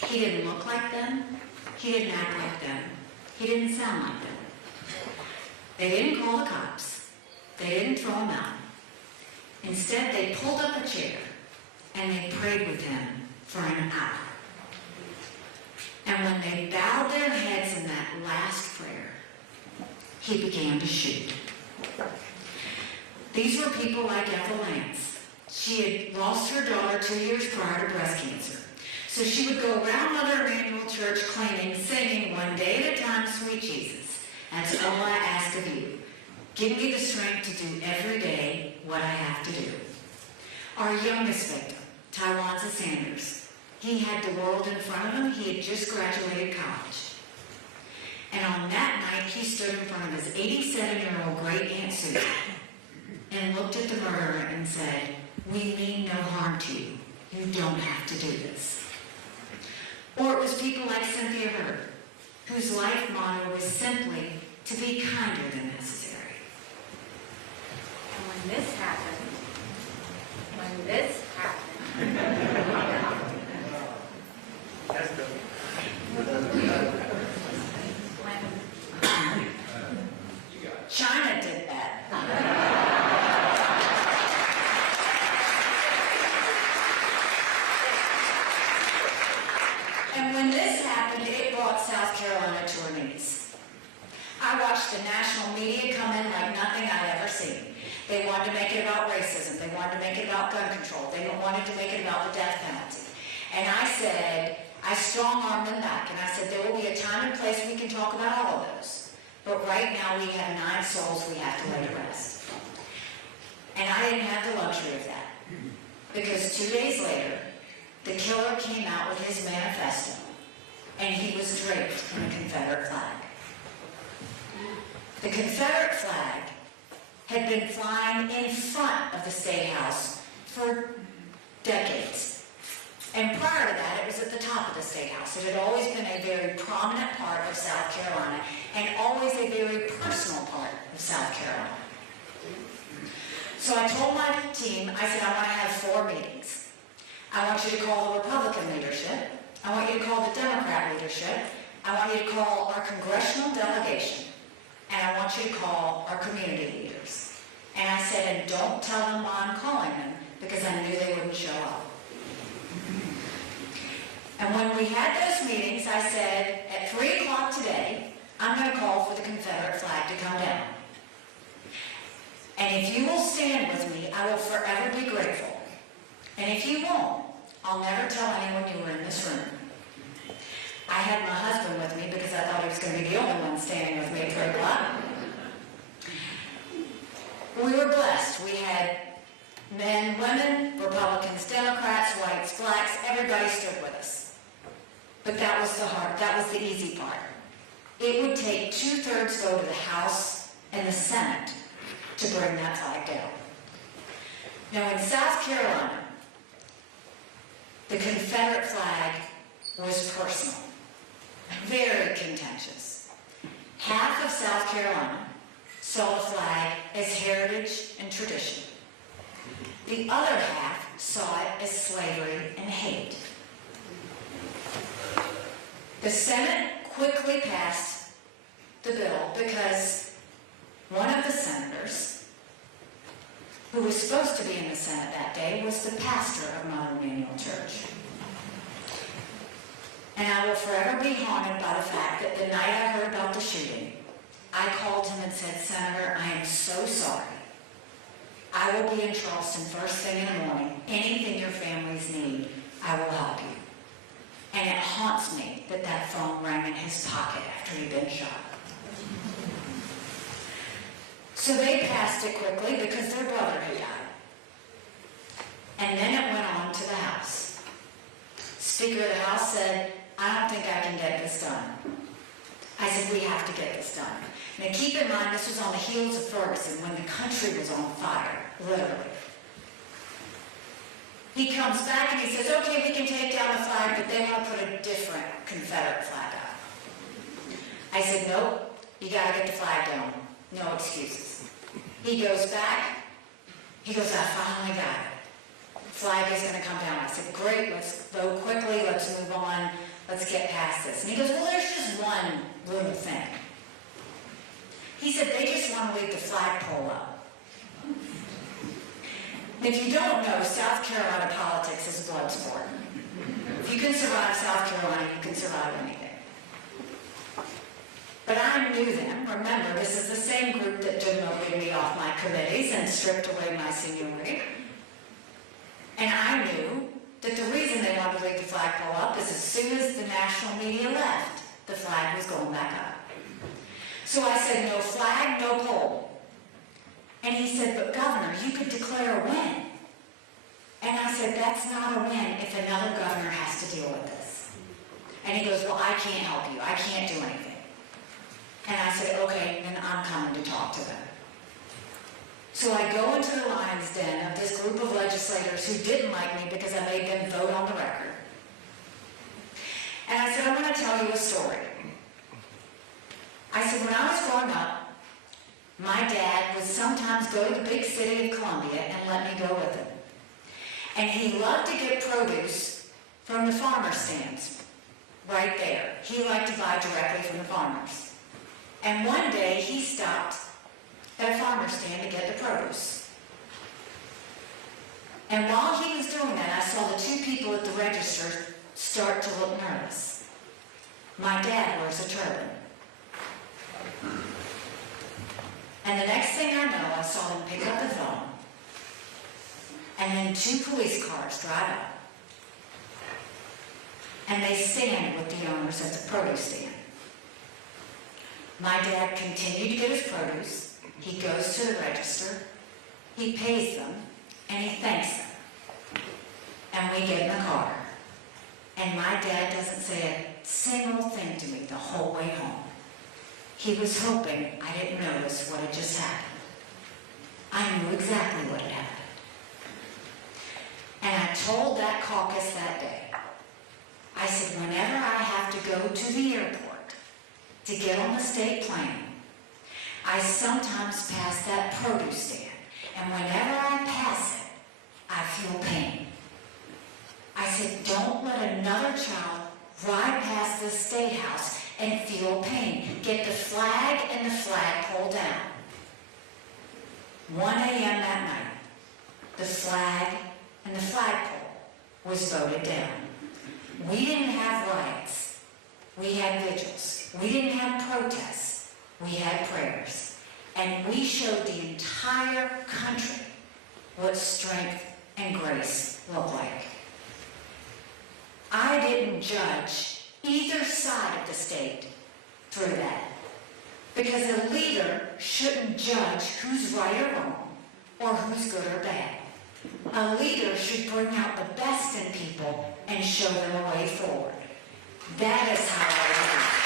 He didn't look like them. He didn't act like them. He didn't sound like them. They didn't call the cops. They didn't throw him out. Instead, they pulled up a chair and they prayed with him for an hour. And when they bowed their heads in that last prayer, he began to shoot. These were people like Ethel Lance. She had lost her daughter 2 years prior to breast cancer. So she would go around Mother Emanuel Church claiming, singing, "One day at a time, sweet Jesus. That's all I ask of you. Give me the strength to do every day what I have to do." Our youngest victim, Tywanza Sanders, he had the world in front of him. He had just graduated college. And on that night, he stood in front of his 87-year-old great-aunt Susan and looked at the murderer and said, "We mean no harm to you. You don't have to do this." Or it was people like Cynthia Hurd, whose life motto was simply to be kinder than necessary. And when this happened, China did that. And when watched the national media come in like nothing I'd ever seen. They wanted to make it about racism. They wanted to make it about gun control. They wanted to make it about the death penalty. And I said, I strong-armed them back, and I said, there will be a time and place we can talk about all of those. But right now we have 9 souls we have to lay to rest. And I didn't have the luxury of that. Because 2 days later, the killer came out with his manifesto, and he was draped in a Confederate flag. The Confederate flag had been flying in front of the State House for decades. And prior to that, it was at the top of the State House. It had always been a very prominent part of South Carolina, and always a very personal part of South Carolina. So I told my team, I said, I want to have 4 meetings. I want you to call the Republican leadership. I want you to call the Democrat leadership. I want you to call our congressional delegation. And I want you to call our community leaders. And I said, and don't tell them why I'm calling them, because I knew they wouldn't show up. And when we had those meetings, I said, at 3 o'clock today, I'm going to call for the Confederate flag to come down. And if you will stand with me, I will forever be grateful. And if you won't, I'll never tell anyone you were in this room. I had my husband with me because I thought he was going to be the only one standing with me at 3 o'clock. We were blessed. We had men, women, Republicans, Democrats, whites, blacks, everybody stood with us. But that was the hard, that was the easy part. It would take 2/3 vote of the House and the Senate to bring that flag down. Now in South Carolina, the Confederate flag was personal, very contentious. Half of South Carolina saw the flag as heritage and tradition. The other half saw it as slavery and hate. The Senate quickly passed the bill because one of the senators who was supposed to be in the Senate that day was the pastor of Mother Emanuel Church. And I will forever be haunted by the fact that the night I heard about the shooting, I called him and said, Senator, I am so sorry. I will be in Charleston first thing in the morning. Anything your families need, I will help you. And it haunts me that that phone rang in his pocket after he'd been shot. So they passed it quickly because their brother had died. And then it went on to the House. Speaker of the House said, I don't think I can get this done. I said, we have to get this done. Now keep in mind, this was on the heels of Ferguson when the country was on fire, literally. He comes back and he says, okay, we can take down the flag, but they want to put a different Confederate flag up. I said, nope, you got to get the flag down. No excuses. He goes back. He goes, I finally got it. The flag is going to come down. I said, great, let's go quickly, let's move on, let's get past this. And he goes, well, there's just one little thing. He said, they just want to leave the flagpole up. If you don't know, South Carolina politics is a blood sport. If you can survive South Carolina, you can survive anything. But I knew them. Remember, this is the same group that demoted me off my committees and stripped away my seniority. And I knew that the reason they wanted to leave the flagpole up is as soon as the national media left, the flag was going back up. So I said, no flag, no pole. And he said, but Governor, you could declare a win. And I said, that's not a win if another governor has to deal with this. And he goes, well, I can't help you. I can't do anything. And I said, okay, then I'm coming to talk to them. So I go into the lion's den of this group of legislators who didn't like me because I made them vote on the record. And I said, I'm going to tell you a story. I said, when I was growing up, my dad would sometimes go to the big city of Columbia and let me go with him. And he loved to get produce from the farmer stands right there. He liked to buy directly from the farmers. And one day he stopped at a farmer stand to get the produce. And while he was doing that, I saw the 2 people at the register start to look nervous. My dad wears a turban. And the next thing I know, I saw them pick up the phone, and then 2 police cars drive up, and they stand with the owners at the produce stand. My dad continued to get his produce. He goes to the register, he pays them, and he thanks them. And we get in the car. And my dad doesn't say a single thing to me the whole way home. He was hoping I didn't notice what had just happened. I knew exactly what had happened. And I told that caucus that day, I said, whenever I have to go to the airport to get on the state plane, I sometimes pass that produce stand. And whenever I pass it, I feel pain. I said, don't let another child ride past the State House and feel pain. Get the flag and the flagpole down. 1 a.m. that night, the flag and the flagpole was voted down. We didn't have riots. We had vigils. We didn't have protests. We had prayers. And we showed the entire country what strength and grace look like. I didn't judge either side of the state through that. Because a leader shouldn't judge who's right or wrong, or who's good or bad. A leader should bring out the best in people and show them a way forward. That is how I lead.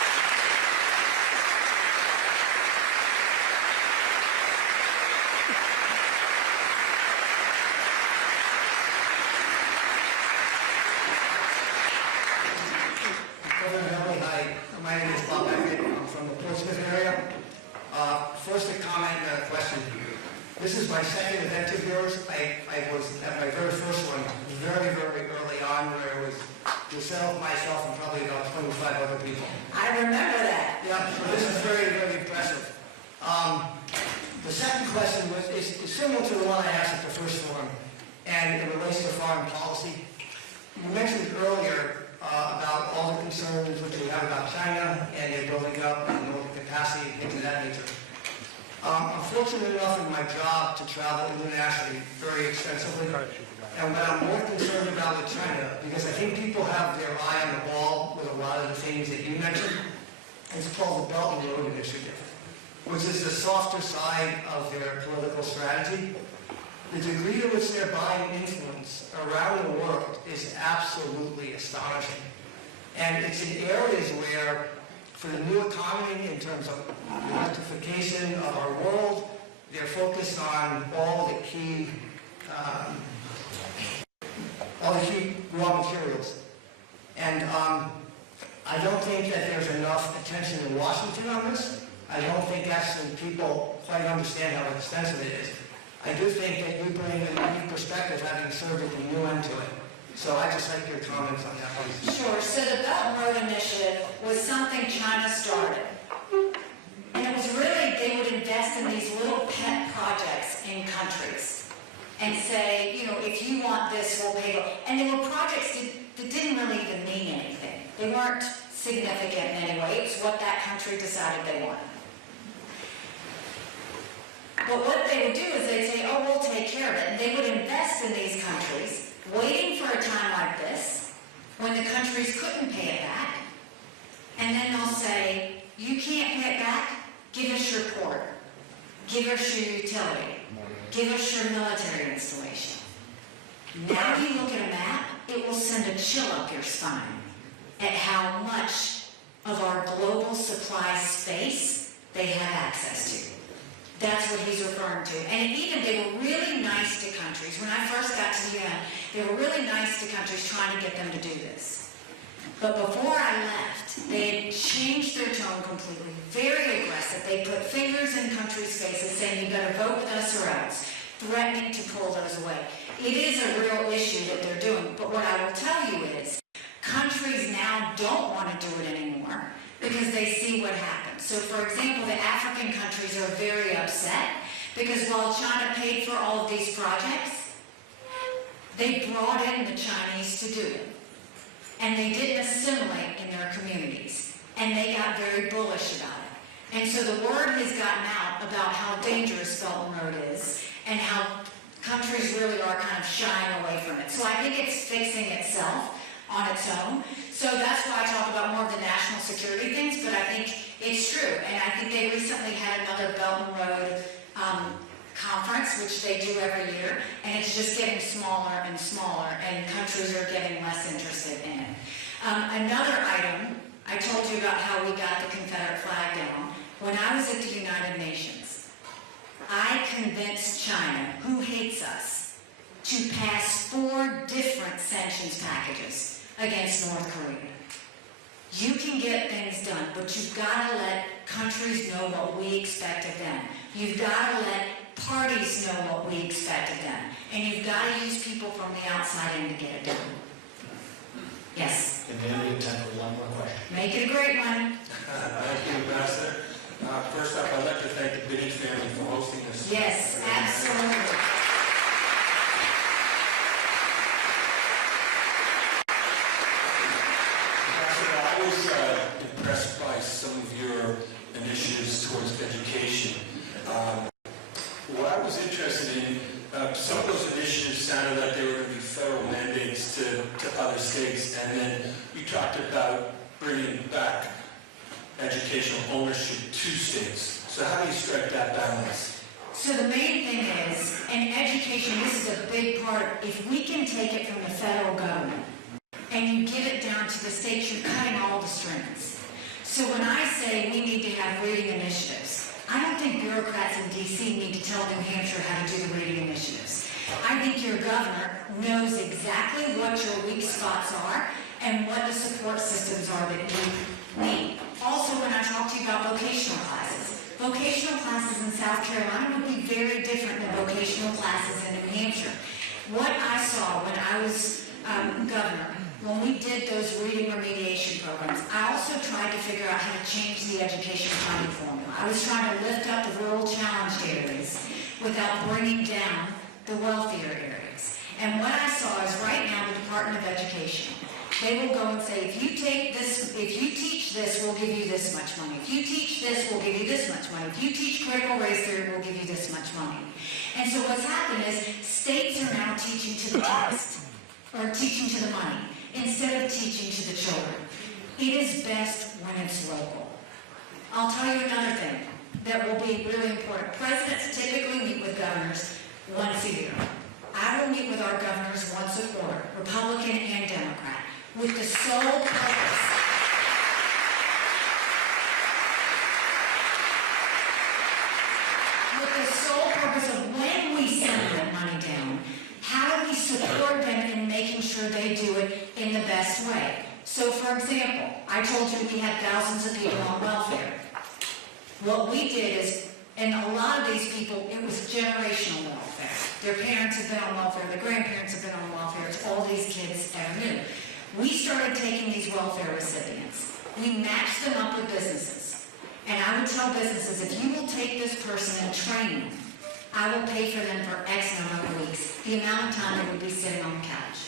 Hi, my name is Bob Beckett. I'm from the Portsmouth area. First a comment and a question. This is my second event of yours. I was at my very first one very, very early on, where it was yourself, myself, and probably about 25 other people. I remember that. Yeah, so this is very, very impressive. The second question is similar to the one I asked at the first forum, and it relates to foreign policy. You mentioned earlier about all the concerns which we have about China and their building up and capacity and things of that nature. I'm fortunate enough in my job to travel internationally very extensively. And what I'm more concerned about with China, because I think people have their eye on the ball with a lot of the things that you mentioned, is called the Belt and Road Initiative, which is the softer side of their political strategy. The degree to which they're buying influence around the world is absolutely astonishing. And it's in areas where, for the new economy, in terms of electrification of our world, they're focused on all the key raw materials. And I don't think that there's enough attention in Washington on this. I don't think actually people quite understand how extensive it is. I do think that you bring a unique perspective, having served at the UN to it. So I just like your comments on that one. Sure. So the Belt and Road Initiative was something China started. And it was really, they would invest in these little pet projects in countries and say, you know, if you want this, we'll pay. And they were projects that didn't really even mean anything. They weren't significant in any way. It was what that country decided they wanted. But what they would do is they'd say, oh, we'll take care of it. And they would invest in these countries, waiting for a time like this, when the countries couldn't pay it back. And then they'll say, you can't pay it back? Give us your port. Give us your utility. Give us your military installation. Now you look at a map, it will send a chill up your spine at how much of our global supply space they have access to. That's what he's referring to. And even they were really nice to countries. When I first got to the UN, they were really nice to countries trying to get them to do this. But before I left, they had changed their tone completely, very aggressive. They put fingers in countries' faces saying, you better vote with us or else, threatening to pull those away. It is a real issue that they're doing. But what I will tell you is, countries now don't want to do it anymore because they see what happens. So, for example, the African countries are very upset because while China paid for all of these projects, they brought in the Chinese to do it. And they didn't assimilate in their communities. And they got very bullish about it. And so the word has gotten out about how dangerous Belton Road is and how countries really are kind of shying away from it. So I think it's fixing itself on its own. So that's why I talk about more of the national security things, but I think it's true. And I think they recently had another Belton Road conference, which they do every year, and it's just getting smaller and smaller, and countries are getting less interested in it. Another item, I told you about how we got the Confederate flag down. When I was at the United Nations, I convinced China, who hates us, to pass 4 different sanctions packages against North Korea. You can get things done, but you've got to let countries know what we expect of them. You've got to let parties know what we expect of them. And you've got to use people from the outside in to get it done. Yes? And then we have time for one more question. Make it a great one. Thank you, Ambassador. First up, I'd like to thank the Bennett family for hosting this. Yes, absolutely. Ambassador, I was impressed by some of your initiatives towards education. What I was interested in, some of those initiatives sounded like they were going to be federal mandates to other states, and then you talked about bringing back educational ownership to states. So how do you strike that balance? So the main thing is, in education, this is a big part. If we can take it from the federal government and you give it down to the states, you're cutting all the strings. So when I say we need to have reading initiatives, I don't think bureaucrats in D.C. need to tell New Hampshire how to do the reading initiatives. I think your governor knows exactly what your weak spots are and what the support systems are that you need. Also, when I talk to you about vocational classes in South Carolina would be very different than vocational classes in New Hampshire. What I saw when I was governor, when we did those reading remediation programs, I also tried to figure out how to change the education funding formula. I was trying to lift up the rural challenged areas without bringing down the wealthier areas. And what I saw is right now the Department of Education, they will go and say, if you take this, if you teach this, we'll give you this much money. If you teach this, we'll give you this much money. If you teach critical race theory, we'll give you this much money. And so what's happened is states are now teaching to the test, or teaching to the money, instead of teaching to the children. It is best when it's local. I'll tell you another thing that will be really important. Presidents typically meet with governors once a year. I will meet with our governors once a quarter, Republican and Democrat, with the sole purpose of when we send that money down, how do we support them in making sure they do it in the best way? So, for example, I told you we had thousands of people on welfare. What we did is, and a lot of these people, it was generational welfare. Their parents have been on welfare, their grandparents have been on welfare, it's all these kids ever knew. We started taking these welfare recipients. We matched them up with businesses. And I would tell businesses, if you will take this person and train them, I will pay for them for X number of weeks, the amount of time they would be sitting on the couch.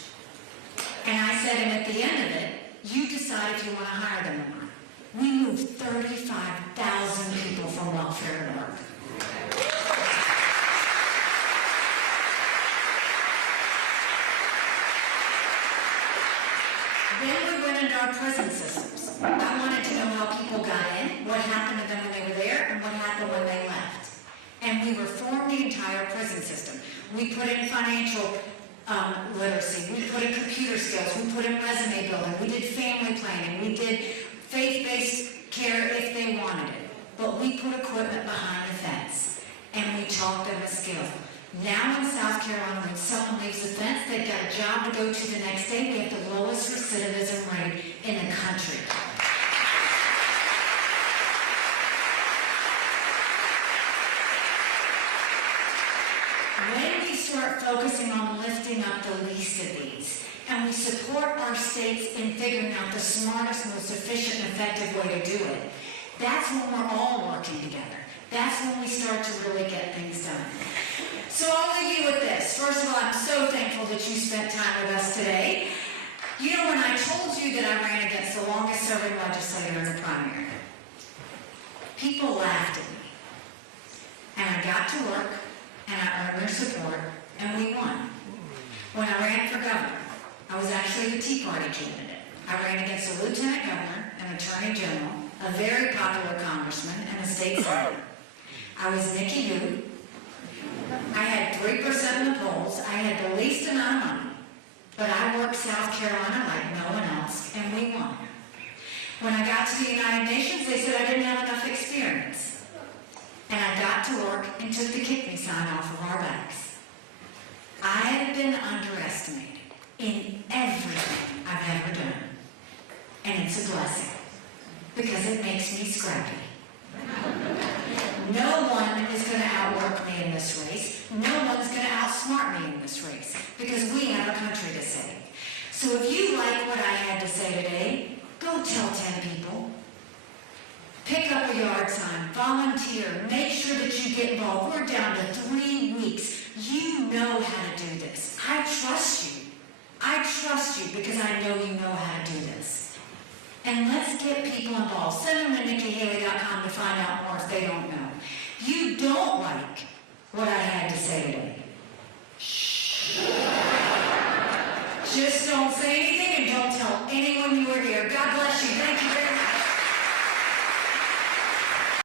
And I said, and at the end of it, you decide if you want to hire them or not. We moved 35,000 people from welfare to work. Then we went into our prison systems. I wanted to know how people got in, what happened to them when they were there, and what happened when they left. And we reformed the entire prison system. We put in financial literacy, we put in computer skills, we put in resume building, we did family planning, we did faith-based care if they wanted it. But we put equipment behind the fence, and we taught them a skill. Now in South Carolina, when someone leaves the fence, they've got a job to go to the next day. We have the lowest recidivism rate in the country. When we start focusing on lifting up the least of these, and we support our states in figuring out the smartest, most efficient and effective way to do it, that's when we're all working together. That's when we start to really get things done. So I'll leave you with this. First of all, I'm so thankful that you spent time with us today. You know, when I told you that I ran against the longest serving legislator in the primary, People laughed at me. And I got to work, and I earned their support, and we won. When I ran for governor, I was actually the Tea Party candidate. I ran against a lieutenant governor, an attorney general, a very popular congressman, and a state senator. I was Nikki Haley. I had 3% in the polls. I had the least amount of money. But I worked South Carolina like no one else, and we won. When I got to the United Nations, they said I didn't have enough experience. And I got to work and took the kick me sign off of our backs. I have been underestimated in everything I've ever done. And it's a blessing, because it makes me scrappy. No one is going to outwork me in this race. No one's going to outsmart me in this race, because we have a country to save. So if you like what I had to say today, go tell 10 people. Pick up a yard sign, volunteer, make sure that you get involved. We're down to 3 weeks. You know how to do this. I trust you. I trust you because I know you know how to do this. And let's get people involved. Send them to NikkiHaley.com to find out more if they don't know. You don't like what I had to say today. Shh. Just don't say anything and don't tell anyone you were here. God bless you.